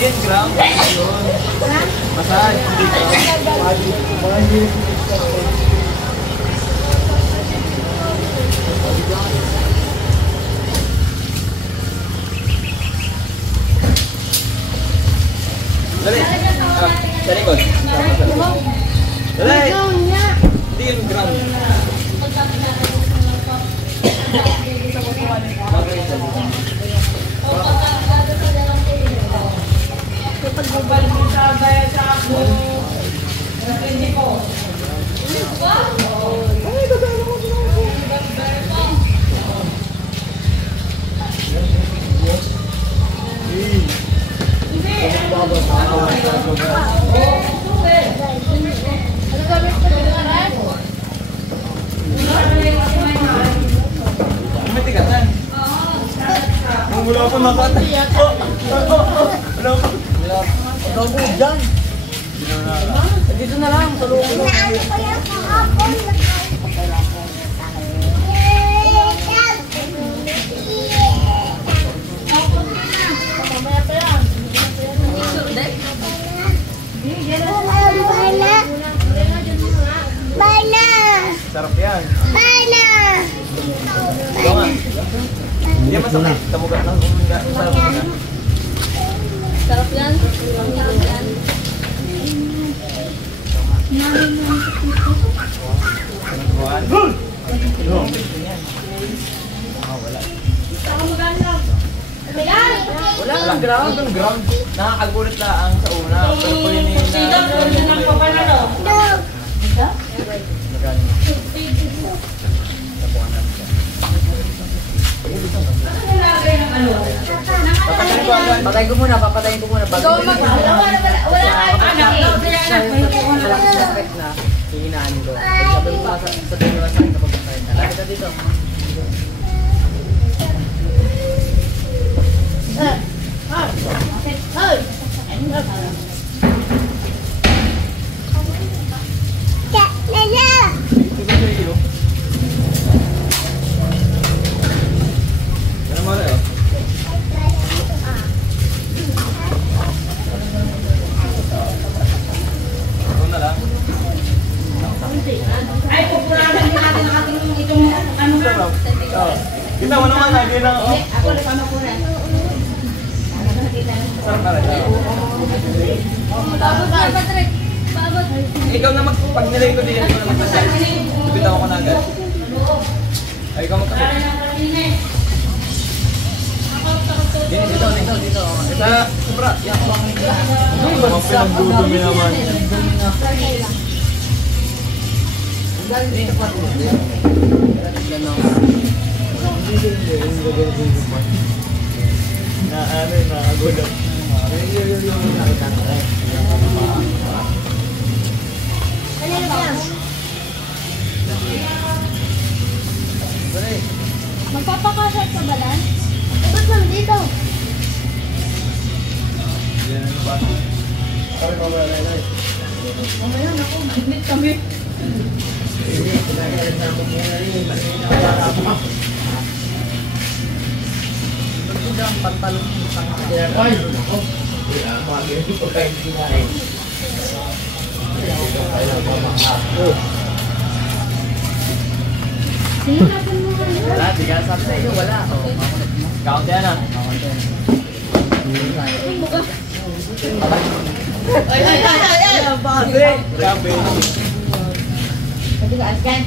15 grams. Yun. Massage. Dali. Sa likod. Dali. 15 grams. Matigasan. Wala pa nakata. Wala pa. Gago dyan. Dito na lang. Sa loob mo. Sarap yan. Hindi masakit. Tamugat lang. Sarap yan. Sarap yan. Wala lang ground. Nakakagulit lang sa una. Pero po yun Papatayin ko muna. Papatayin ko muna. Wala na. Hihinaan ko. Sabi mo pa sa dito sa akin kapag papatayin ka. Lagi ka dito. Kita mo naman, lagi lang ako. Ako ulit pa makunan. Sarap ka rin. Ikaw na pag nilay ko din, ikaw na mag-massage. Bitaw ko na agad. Ay, ikaw magkakit. Dito. Isa, sobra. Yan ko ang Pinagdudumi naman. Naagulat. Magpapakasal ka ba lang? Ba't lang dito? Mamaya na ako, magmit kami. Wala, di ka sabi sa iyo, wala. Count yan ah. Ay! Grabe. Pwede ka askan?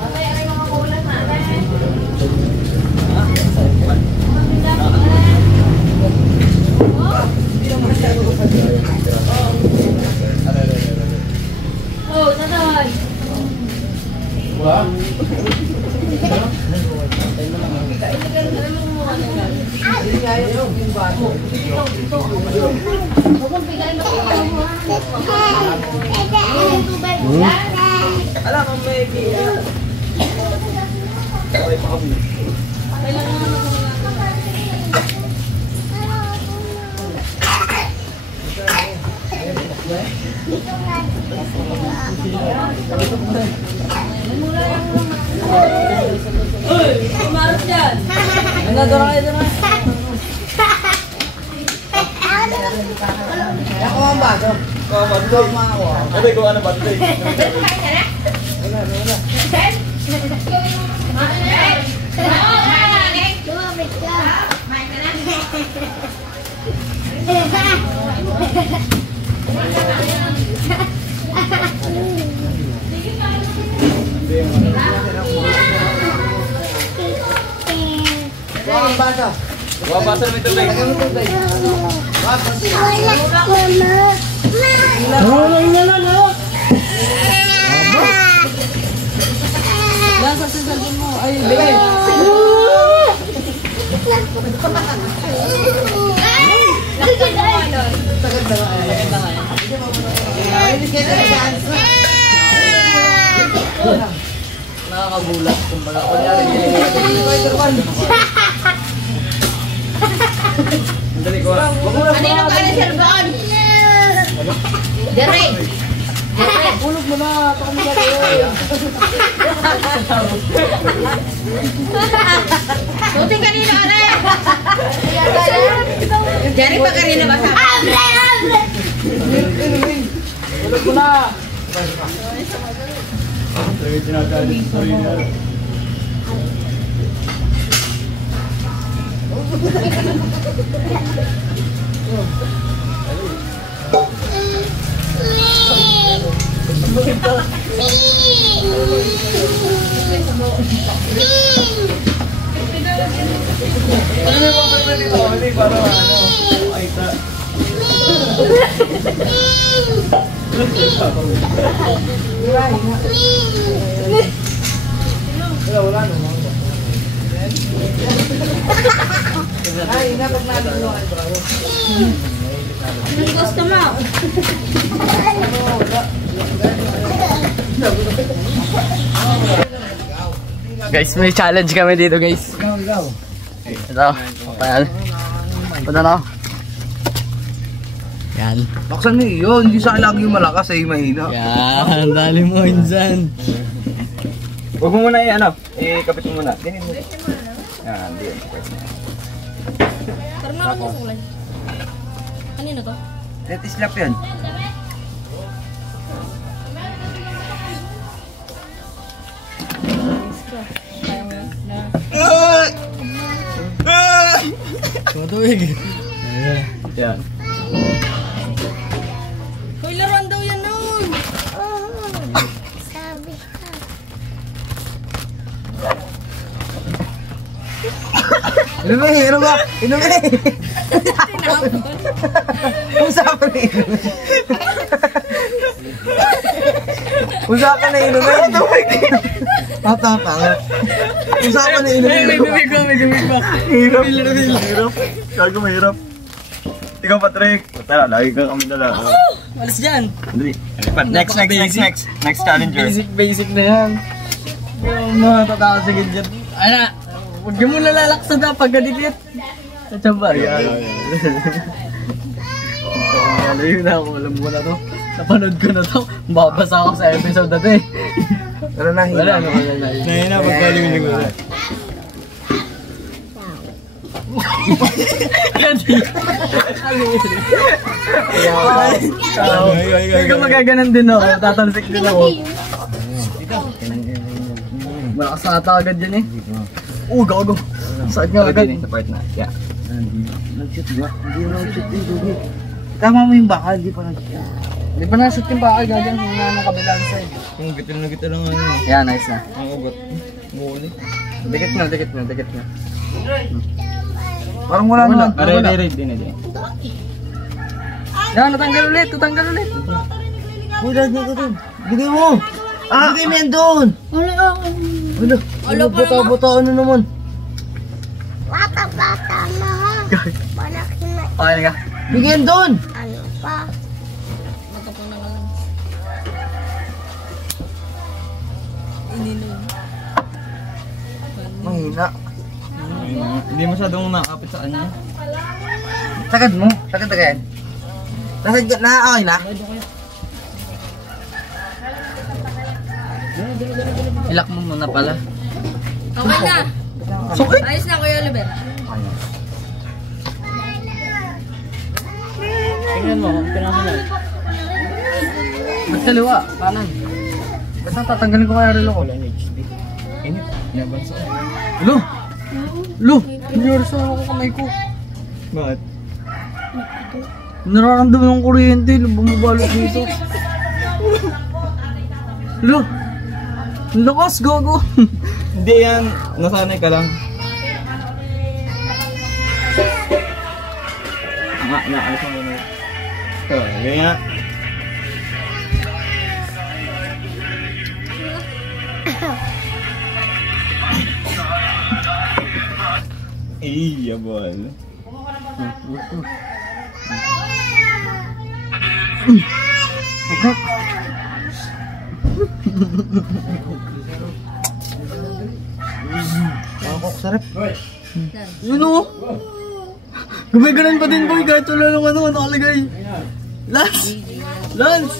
Bakit ay mga kulang natin? Oh, tatawag. Wala? Alam mo, may kaya. Okay, pakabuli. Mura lang Uy, umarap dyan. Ano, doon kayo, doon kayo. Ako ang baso. Sabi ko ano ba? Wabasa naman ito, Beng. Nasa sasabi mo. Ay, bigay. Nakakagulat. Kumbaga, kunyari. Dali ko. Kanino ka na Sarbon? Dere. Ulog mo na. Baka mo gagawin. Tuting kanino ka na? Dere pa kanino ba sa? Ulog mo na! Anong gusto mo? Guys, may challenge kami dito, guys. Ito. Ayan. Punta na ako. Yan. Baksan mo yun. Hindi sa lagi yung malakas ay mahina. Yan. Dali mo, Insan. Huwag mo muna kapit mo muna. Ganyan mo. Yan, di yan. Parang naman yung kulay. Kanino to? Let slap yan. Tumatawig. Yan. Hoy, laruan daw yan nun. Sabi ka. Inumin, ano ba? Inumin! Usapan na inumin. Usapan na inumin. Tatapang. Usapan na inumin. May dumig ba? Hirap. Hirap. Sabi ko mahirap. Ikaw, Patrick. Tara, lagi ka kami dala. Alis dyan. Dali. Next challenger. Basic na yan. Yung mga tatakasagin dyan. Ana, huwag mo nalalaksa na pagkadikit. Sa tiyamba. Yan. Yun na ako. Alam mo na to. Napanood ko na to. Babasa ako sa episode na to eh. Pero nahina. Wala. Nahina pagkalimig mo na. Hindi ka magaganan din ako. Tatalsik din ako. Malakas na ata agad dyan eh. Gago. Sakit nga agad. Sa part na. Yeah. Nag-shoot ba? Hindi mo nag-shoot yung tubig. Tama mo yung baka, hindi pa nag-shoot. Hindi pa na-shoot yung baka gagan. Yung nga kabilang side. Yung gita lang ano. Yeah, nice na. Ang ugot. Muli. Dikit na. Parang wala naman. Ready din. Yan, natanggal ulit. Uy, lagi ko dun. Bigay mo! Bigay mo yan doon! Wala, bata-bata ano naman? Bata-bata na ha. Malaki na. Okay ka. Bigay yan doon! Ano pa? Mahina. Hindi masyadong nakakapit sa kanya. Sagad mo. Sagad agad. Okay na? Ilak mo muna pala. Okay na. Sakit! Ayos na, Kuya Oliver. Tingnan mo, pinasa na. Ba't kaliwa? Kanan. Ba't nang tatanggalin ko kaya relo ko? Wala na HP. Init. Nabansa. Lo! Lo! Nangyari sa ako kamay ko. Bakit? Nararamdaman yung kuryente. Bumabalot dito. Lo! Ang lakas, gogo! Hindi yan. Nasanay ka lang. Naalis mo muna. Ganyan. Yabol. Sarap. Yun o! Gumagalan pa din boy kahit wala lang ano, nakalagay. Lance! Lance!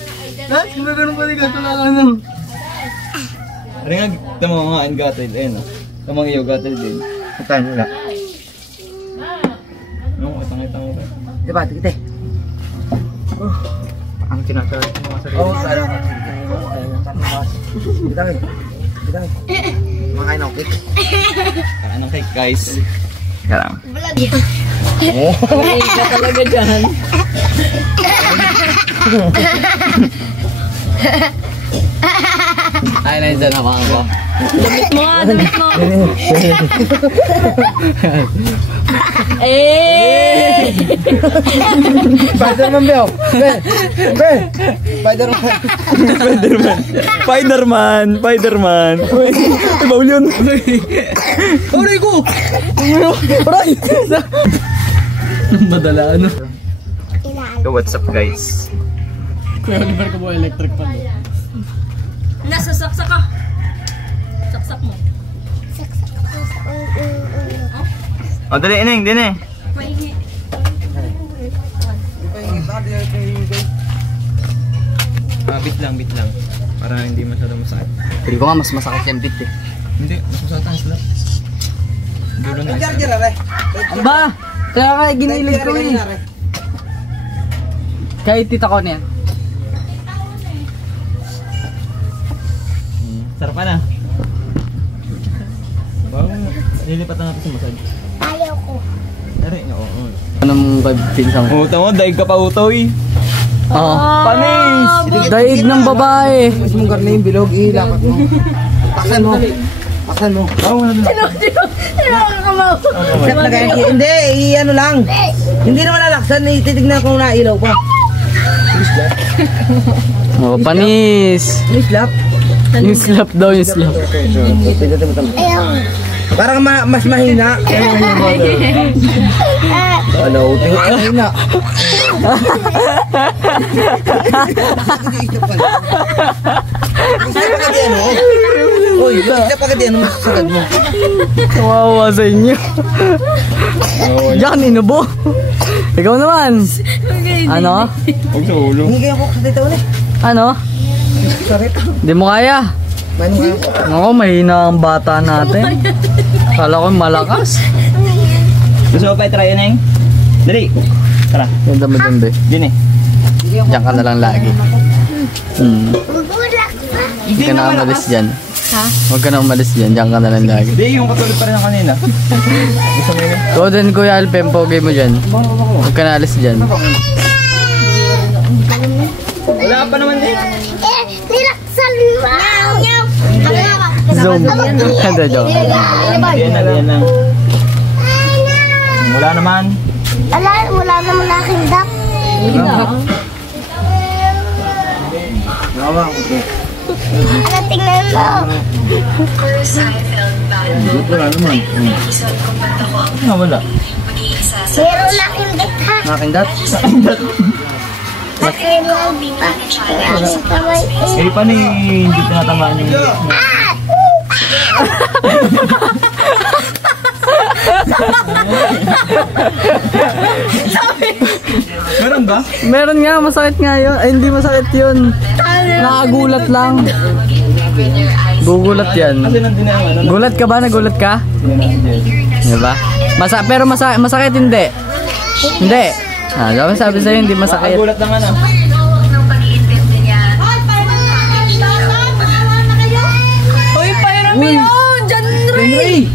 Lance! Gumagalan pa din kahit wala lang ano. Ano nga, tama mga angatil, eh no? Tamang iyo gatil din. Pagkain nila. Ano, itang-itang mo ba? Diba, tikite. Ang kinakalit mo mga sarili. Oo, sarap. Bitangin. Bitangin. Makain ako cake. Kain ng cake, guys. Karang. Hindi ka talaga dyan. Ay, na dyan ako. Damit mo nga, damit mo. Eh! Spider-Man, Beo! Be! Spider-Man! Spider-Man! Spider-Man! Uy, baul yun! Aray ko! Aray! Madala ano? So, what's up, guys? Kuya Oliver ko ba electric pan? Nasa saksak ka. Saksak mo. O, dali, ineng, din eh. Mahingi. Bit lang. Para hindi masyadong masakit. Pwede ko nga mas masakit yan bit eh. Hindi, mas masakit ang slap. Dulo na isa. Aba! Kaya nga ginilid ko eh. Kahit tita ko niyan. Sarap ka na. Nilipat na natin sa massage. Ayaw ko. Dari, oo. Anong pinsan mo? Uta mo, daig ka pa utoy. Oo. Panis! Daig ng babae. Mas mong karne yung bilog, ilapat mo. Paksan mo. Paksan mo. Hindi, ano lang. Hindi naman lalaksan, titignan kung nailaw pa. Oh, panis. Yung slap. Yung slap daw, yung slap. Parang mas mahina. Ano, mahina. Uy, slap agad yan, masasagad mo. Kawawa sa inyo. Yan, inubo. Ikaw naman. Ano? Huwag sa ulo. Hindi kayo kok sa dito ulit. Ano? Hindi mo kaya. Ako, mahina ang bata natin. Kala ko malakas. Gusto mo pa i-try yun, Eng? Dali. Tara. Ganda mo dun, be. Din eh. Diyan ka na lang lagi. Huwag ka na umalis dyan. Ha? Huwag ka na umalis dyan. Diyan ka na lang lagi. Hindi, yung katulad pa rin ng kanina. Gusto mo yun? Ikaw din, Kuya Alpem, pogi mo dyan. Huwag ka na alis dyan. Wala pa naman eh. Nilaksan mo. Nyaw. Zoom. Hindi, joke. Yan lang. Wala naman. Wala naman aking dak. Ano, tingnan mo. Wala naman. Wala. Meron aking dak ha. Aking dat. Meron pa. Eh, paano hindi tinatamaan yung... Meron ba? Meron nga, masakit nga yun. Ay, hindi masakit yun. Nakagulat lang. Gugulat yan. Gulat ka ba? Nagulat ka? Diba? Pero masakit hindi. Hindi. Sabi sa'yo hindi masakit. Gulat naman ah. Uy, pairam yun! John Ray!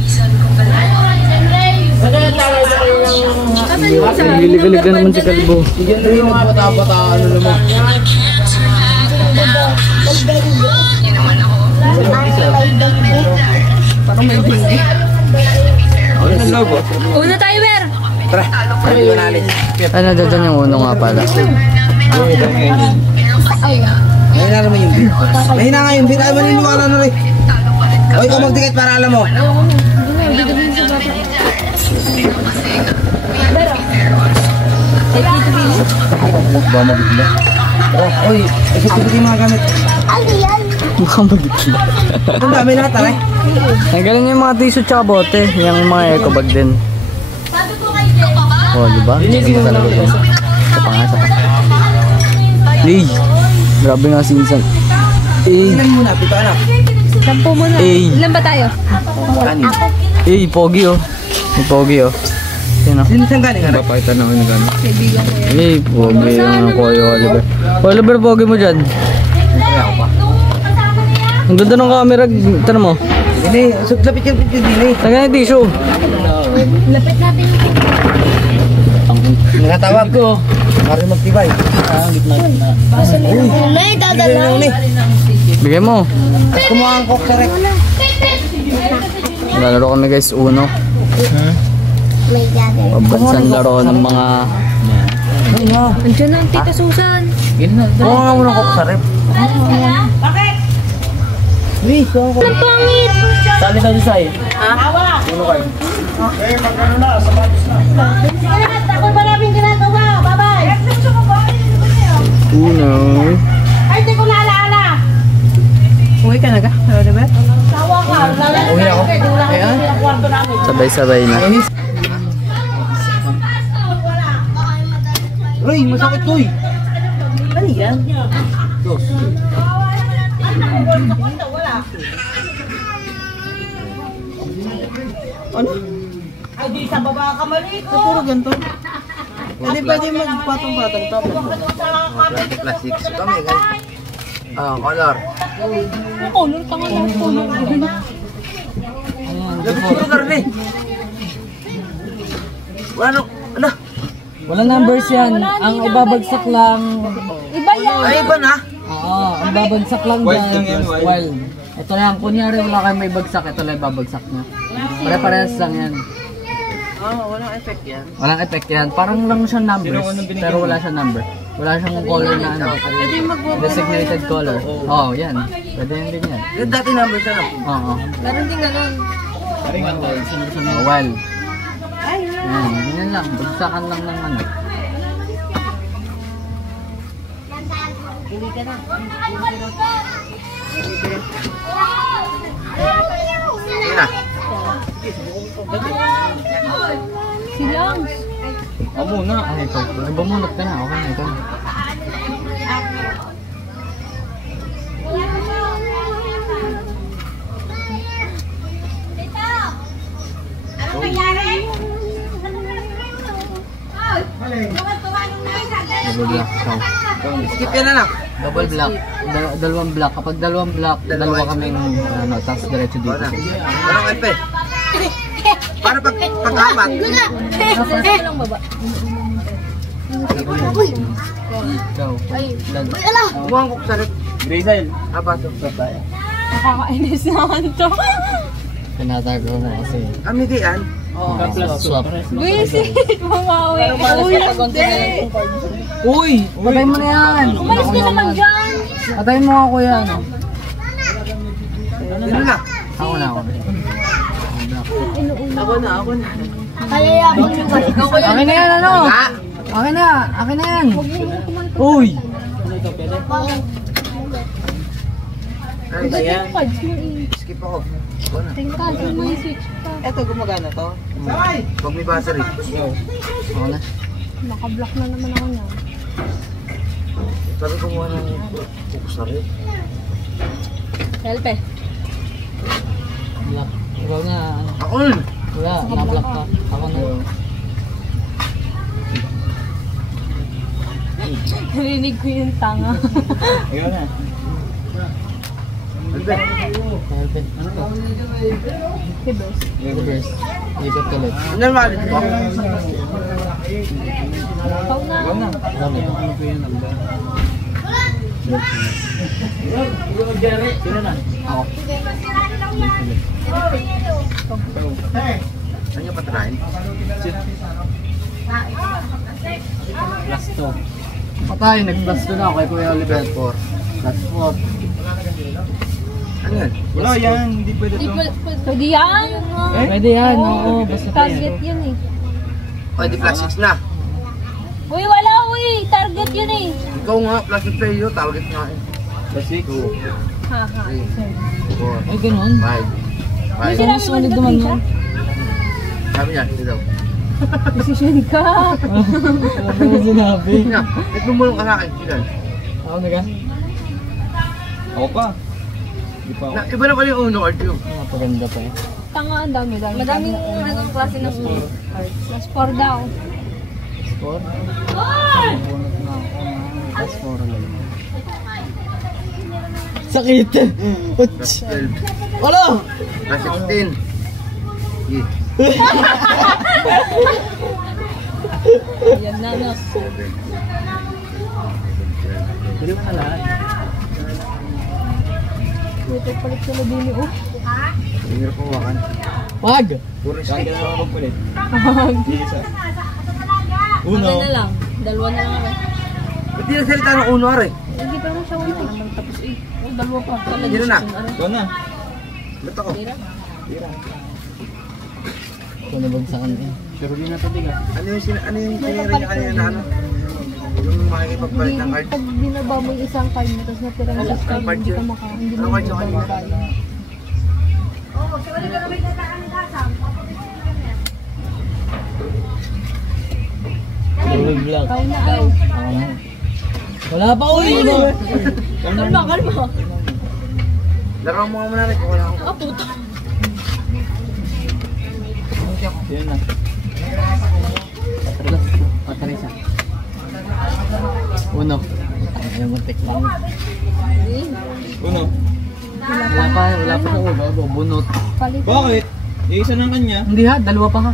Gilig-gilig na naman si Kalbo. Diyan rin yung bata-bata, ano naman. Parang may bindi. Una tayo, Ber! Ano dyan yung uno nga pala? Mahina naman yung bin. Mahina nga yung bin. Ay, maniniwala na rin. O, ikaw magdikit para alam mo. Ba mabigla? Uy, ikot-ikot yung mga gamit. Baka mabigla. Ang dami lahat, aray. Nagaling yung mga tissue tsaka bote. Yung mga eco bag din. Oh, diba? Sige talaga yun. Sa pangasa. Grabe nga sinsan. Ilan muna, pito anak. 10 muna. Ilan ba tayo? Pogi oh. May pogi oh. Sino? Saan galing, aray? Papakita na ako yung gano'n. Kaibigan ko yan. Pogi yung Kuya Oliver. Oliver, pogi mo dyan. Ang ganda ng camera. Tanong mo. Hindi, lapit yung picture din eh. Tagay yung tissue. Lapit natin. Nakatawag ko. Mari magtibay. Nay, dadala. Bigay mo. Kumuha ang coke sa rep. Lalaro kami guys, Uno. May dadala. Pabansang laro ng mga... Andiyan na ang Tita Susan. Kumuha nga muna ang coke sa rep. Bakit? Please, Ang pangit. Sali tayo sa eh. Ako maraming ginagawa. Bye-bye. Uno. Ay, hindi ko naalaala. Uwi ka na ka? Oliver? Tawa ka. Uwi ako. Ayan. Kwarto namin. Sabay-sabay na. Uy, masakit ko eh. Ano yan? Ano? Ay, di sa baba ka maligo. Puro ganito. Hindi pwede magpatong-patong to. Plastics. Kami guys. Color. Color ka nga ng color. Puro karne. Wala no. Ano? Wala numbers yan. Ang ibabagsak lang... Iba yan. Ay, iba na. Oo, ang babagsak lang dyan. Wild. Ito lang, kunyari wala kayong may bagsak, ito lang ibabagsak niya. Pare-parehas lang yan. Walang effect yan. Walang effect yan. Parang lang siya numbers, pero wala siya number. Wala siyang color na ano. Designated color. Oo, yan. Pwede yan din yan. Yung dati number siya no? Oo. Meron din ganun. Wild. Yan, ganyan lang. Bagsakan lang ng ano. Hindi ka na. Sige na. Silang. Ako muna. Ay, ikaw. Bumunot ka na. Okay na, ikaw. Ano nangyari? Double black. Ikaw. Skip yan na lang. Double black. Dalawang black. Kapag dalawang black, dalawa kaming ano, tapos diretso dito. Walang effect. Para pag-apat. First lang baba. Ikaw. Lan. Buwang ko sa rep. Grazel. Pasok sa tayo. Nakakainis naman to. Pinatago mo kasi. Kami diyan. Swap. Visit! Mamawi. Uy, hindi. Uy! Patay mo na yan! Umalis ka naman dyan. Patay mo ako yan. Yun na. Ako na. Ako na. Kaya ako yung Akin na yan, ano? Akin na yan. Uy! Skip ako. Tingka, may switch pa. Eto, gumagana to. Pag may battery. Ako na. Naka-block na naman ako niya. Sabi ko muna ng kukusari. Helpe. Black. Ikaw na. Ako nun. Wala, na-block ka. Ako na. Narinig ko yung tanga. Ikaw na. Albert. Alvin. Ano to? Kibos. Reverse. Ikot ka lang. Ano naman ulit po? Ikaw na. Ikaw na. Ikaw na. Sino na? Ako. Saan niyo patrahin? Last to. Patay, nag-last to na ako kay Kuya Oliver. Last 4. Ano yan? Wala yan, hindi pwede to. Pwede yan. Pwede yan, oo. Basta Target yun eh. O, di plus 6 na. Uy, wala uy. Target yun eh. Ikaw nga, plus 6 tayo, target nga eh. Plus 6. 2, Haha. 3, 4, Ay, ganun. 5. Ang solid naman nun. Sabi niya, ito. Decision ka. Wala ko na sinabi. Nga, nagmumulong ka sa akin, Sinan. Ako na ka? Ako pa. Di pa ako. Iba na pala yung uno or 2. Napaganda pa eh. Tanga, ang dami. Madaming unang klase ng uno. Plus 4 daw. Score? Bunot na ako. Plus 4 lang. Sakit! Plus 12. Wala! Plus 16. Yeah. Yan na, no. Pwede mo na lahat. Ito palit sa labini, oh. Hindi ko makan. Wag! Puro Saan stick. ka na magpulit? Isa. Uno. Ano na lang. Dalawa na lang ako. Ba't di nagsalita ng uno, are? Hindi pa naman siya uno. Tapos eh. Oh, dalawa pa. Hindi na na. Ikaw na. Ba't ako? Ito nabagsakan eh. Pero di na tabi ka. Ano yung sinira niya kanina na ano? Yung makikipagpalit ng card. Pag binaba mo yung isang card mo, tapos natira mo sa card, card hindi yun? ka maka, hindi Ano mo card yun kanina? mababali. Double block. Ikaw na, ay. Ako na. Wala pa uy! Kalma, kalma. Laro mo nga muna rin kung wala akong Ah, puta. Sino na? Patrisa. Uno. Ayaw mo tek lang. Uno. Wala pa sa ulo. Bunot. Palit. Bakit? Yung isa ng kanya. Hindi ha, dalawa pa ha.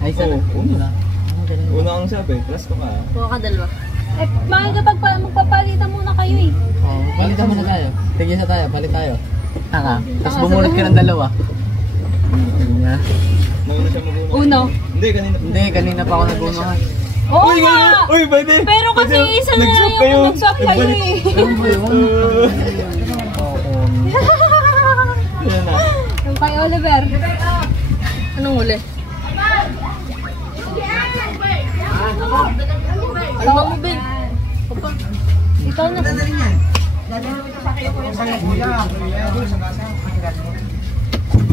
Ay, isa na. Oo, uno. na. Una ang sabi. Plus ko ka. Kuha ka dalawa. Eh, bakit kapag magpapalitan muna kayo eh? Oh, palitan muna tayo. Tigisa tayo, palit tayo. Tanga. Tapos bumunot ka ng dalawa. Niya. Nauna siya mag-una. Uno. Hindi, kanina. Hindi, kanina pa ako nag-uno ha. Oo Uy, nga! ganun. Uy, pwede. Pero kasi Pwede. isa na Nag-swap lang kayo. yung nag-swap kayo Nagbalik. eh. Ano ba yun? Yan na. Yung kay Oliver. Anong huli? Alma mo, Ben. Opa. Ikaw na.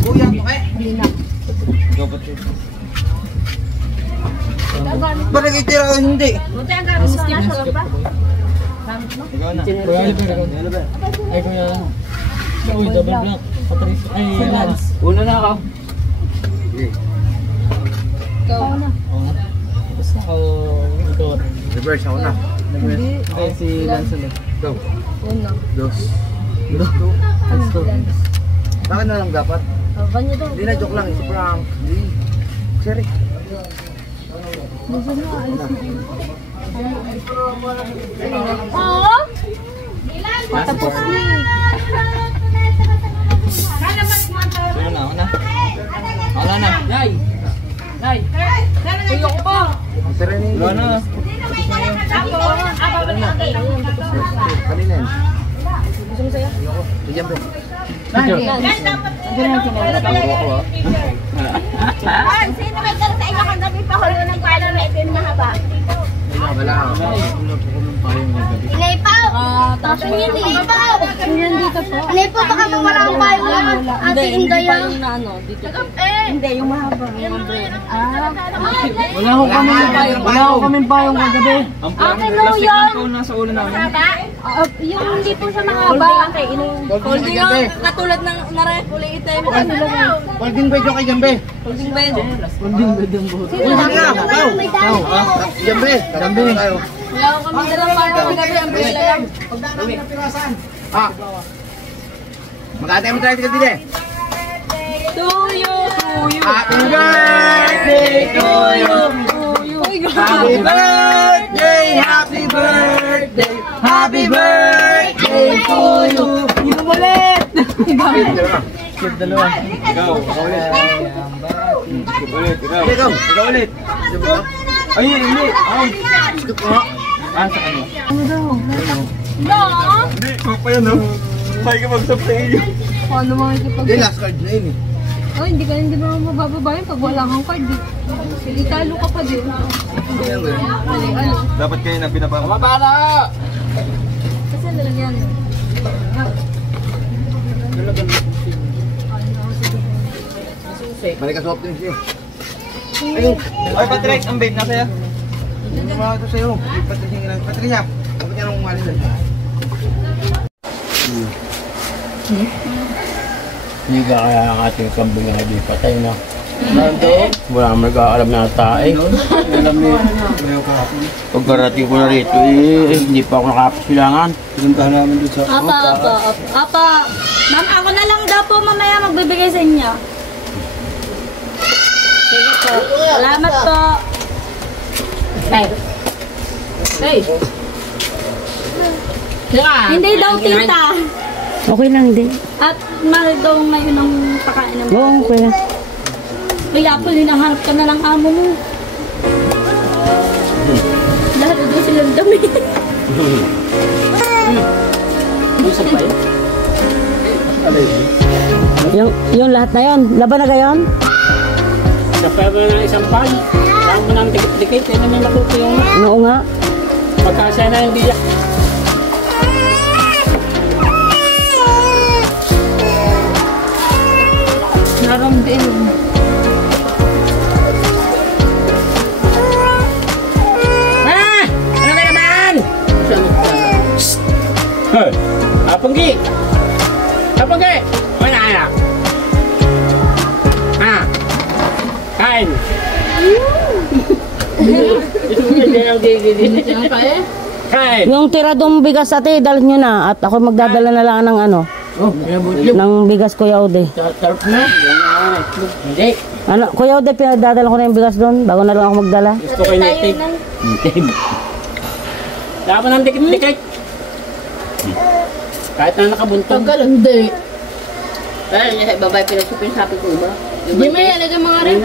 kuya mo eh. Hindi na. Dapat yun. Ba't nagitira ko hindi? Ikaw na. Kuya Oliver, ikaw. Ay, kuya lang. Uy, double block. Patricia. Ay, Lance. Una na ako. Ikaw na. Oo. Tapos na ako. Ikaw. Reverse ako na. Hindi. Ay, si Lance ulit. Go. Uno. Dos. Ano si Lance? Bakit na lang dapat? Aban niyo daw. Hindi na joke lang. Isa prank. Hindi. Sorry. Gusto mo, alis na. Oo? Patapos na eh. Sino na? Ako na. Ako na. Nay! Nay! Uy, ako pa. Isa rin yung Wala na. kanina yun. Gusto mo sa'yo? Bigyan ba? Lance. Ay, sino may dala sa inyo kang gabi pa hulo ng palo na itim na haba? Wala ako. Ilay pa! Tapos yun eh. Yun dito po. Ano po, baka mawala ang payong naman. Ate Inday yan. na ano, dito. Hindi, yung mahaba. Yung umbrella. Wala ko kaming payong kagabi. Akin no yun. Nasa ulo namin. Yung hindi po siya mahaba. Holding yung katulad ng kulay itim. Holding bed yung kay Jambe. Holding bed. Holding bed yung buhok. May dami po. Jambe. Jambe tayo. Wala ko kami dalang parang kagabi. Umbrella lang. Magkatay mo tayo din eh. To you. Happy birthday to you. Happy birthday, happy birthday, happy birthday to you. Yun ulit. Dalawa. Ikaw ulit. Ay, hindi. Ay. Sa kanya. Hindi, pa yan oh. May ka mag-stop sa iyo. Paano makikipag... Hindi, last card na yun eh. Oh, hindi ba mabababa yun pag wala kang card eh. Hindi talo ka pa din. Ano? Dapat kayo na pinapang... Mabara! Kasi lalagyan. Balik ka soft drinks eh. Ayun. Ay, Patrick, ang babe, nasa ya? Hindi mga ito sa'yo. Patricia, dapat niya nang umalis na. Hindi ka kaya ang ating kambing na hindi patay na. Wala kang magkakalam na tae. Alam niyo. Pagkarating ko na rito, hindi pa ako nakapasilangan. Pinuntahan namin doon sa... Apa. Ma'am, ako na lang daw po mamaya magbibigay sa inyo. Sige po. Salamat po. Hey! Hindi daw tita. Okay lang din. At mahal daw ngayon ang pakain ng Oo, okay lang. Kaya po, hinahanap ka na lang amo mo. Lahat doon silang dami. Yung lahat na yon, laban na gayon? Kapag mo ng isang pan, saan mo ng dikit-dikit, yan naman nakupo yung Oo nga. pagkasya na yung biyak. Narambin. Ano ka naman? Hey! Apunggi! Apunggi! Wala na! Ah! Kain! Kain! Yung tiradong bigas ate, dalhin nyo na. At ako magdadala na lang ng ano. Ng bigas Kuya Ode. Tarp na? Hindi. Ano, Kuya Ode, pinadadala ko na yung bigas doon. Bago na lang ako magdala. Gusto ko yung native. Dapat ng dikit-dikit. Kahit na nakabuntog. Hindi. Ay, babae pinasupin sabi ko ba? Hindi may alagay mga rin.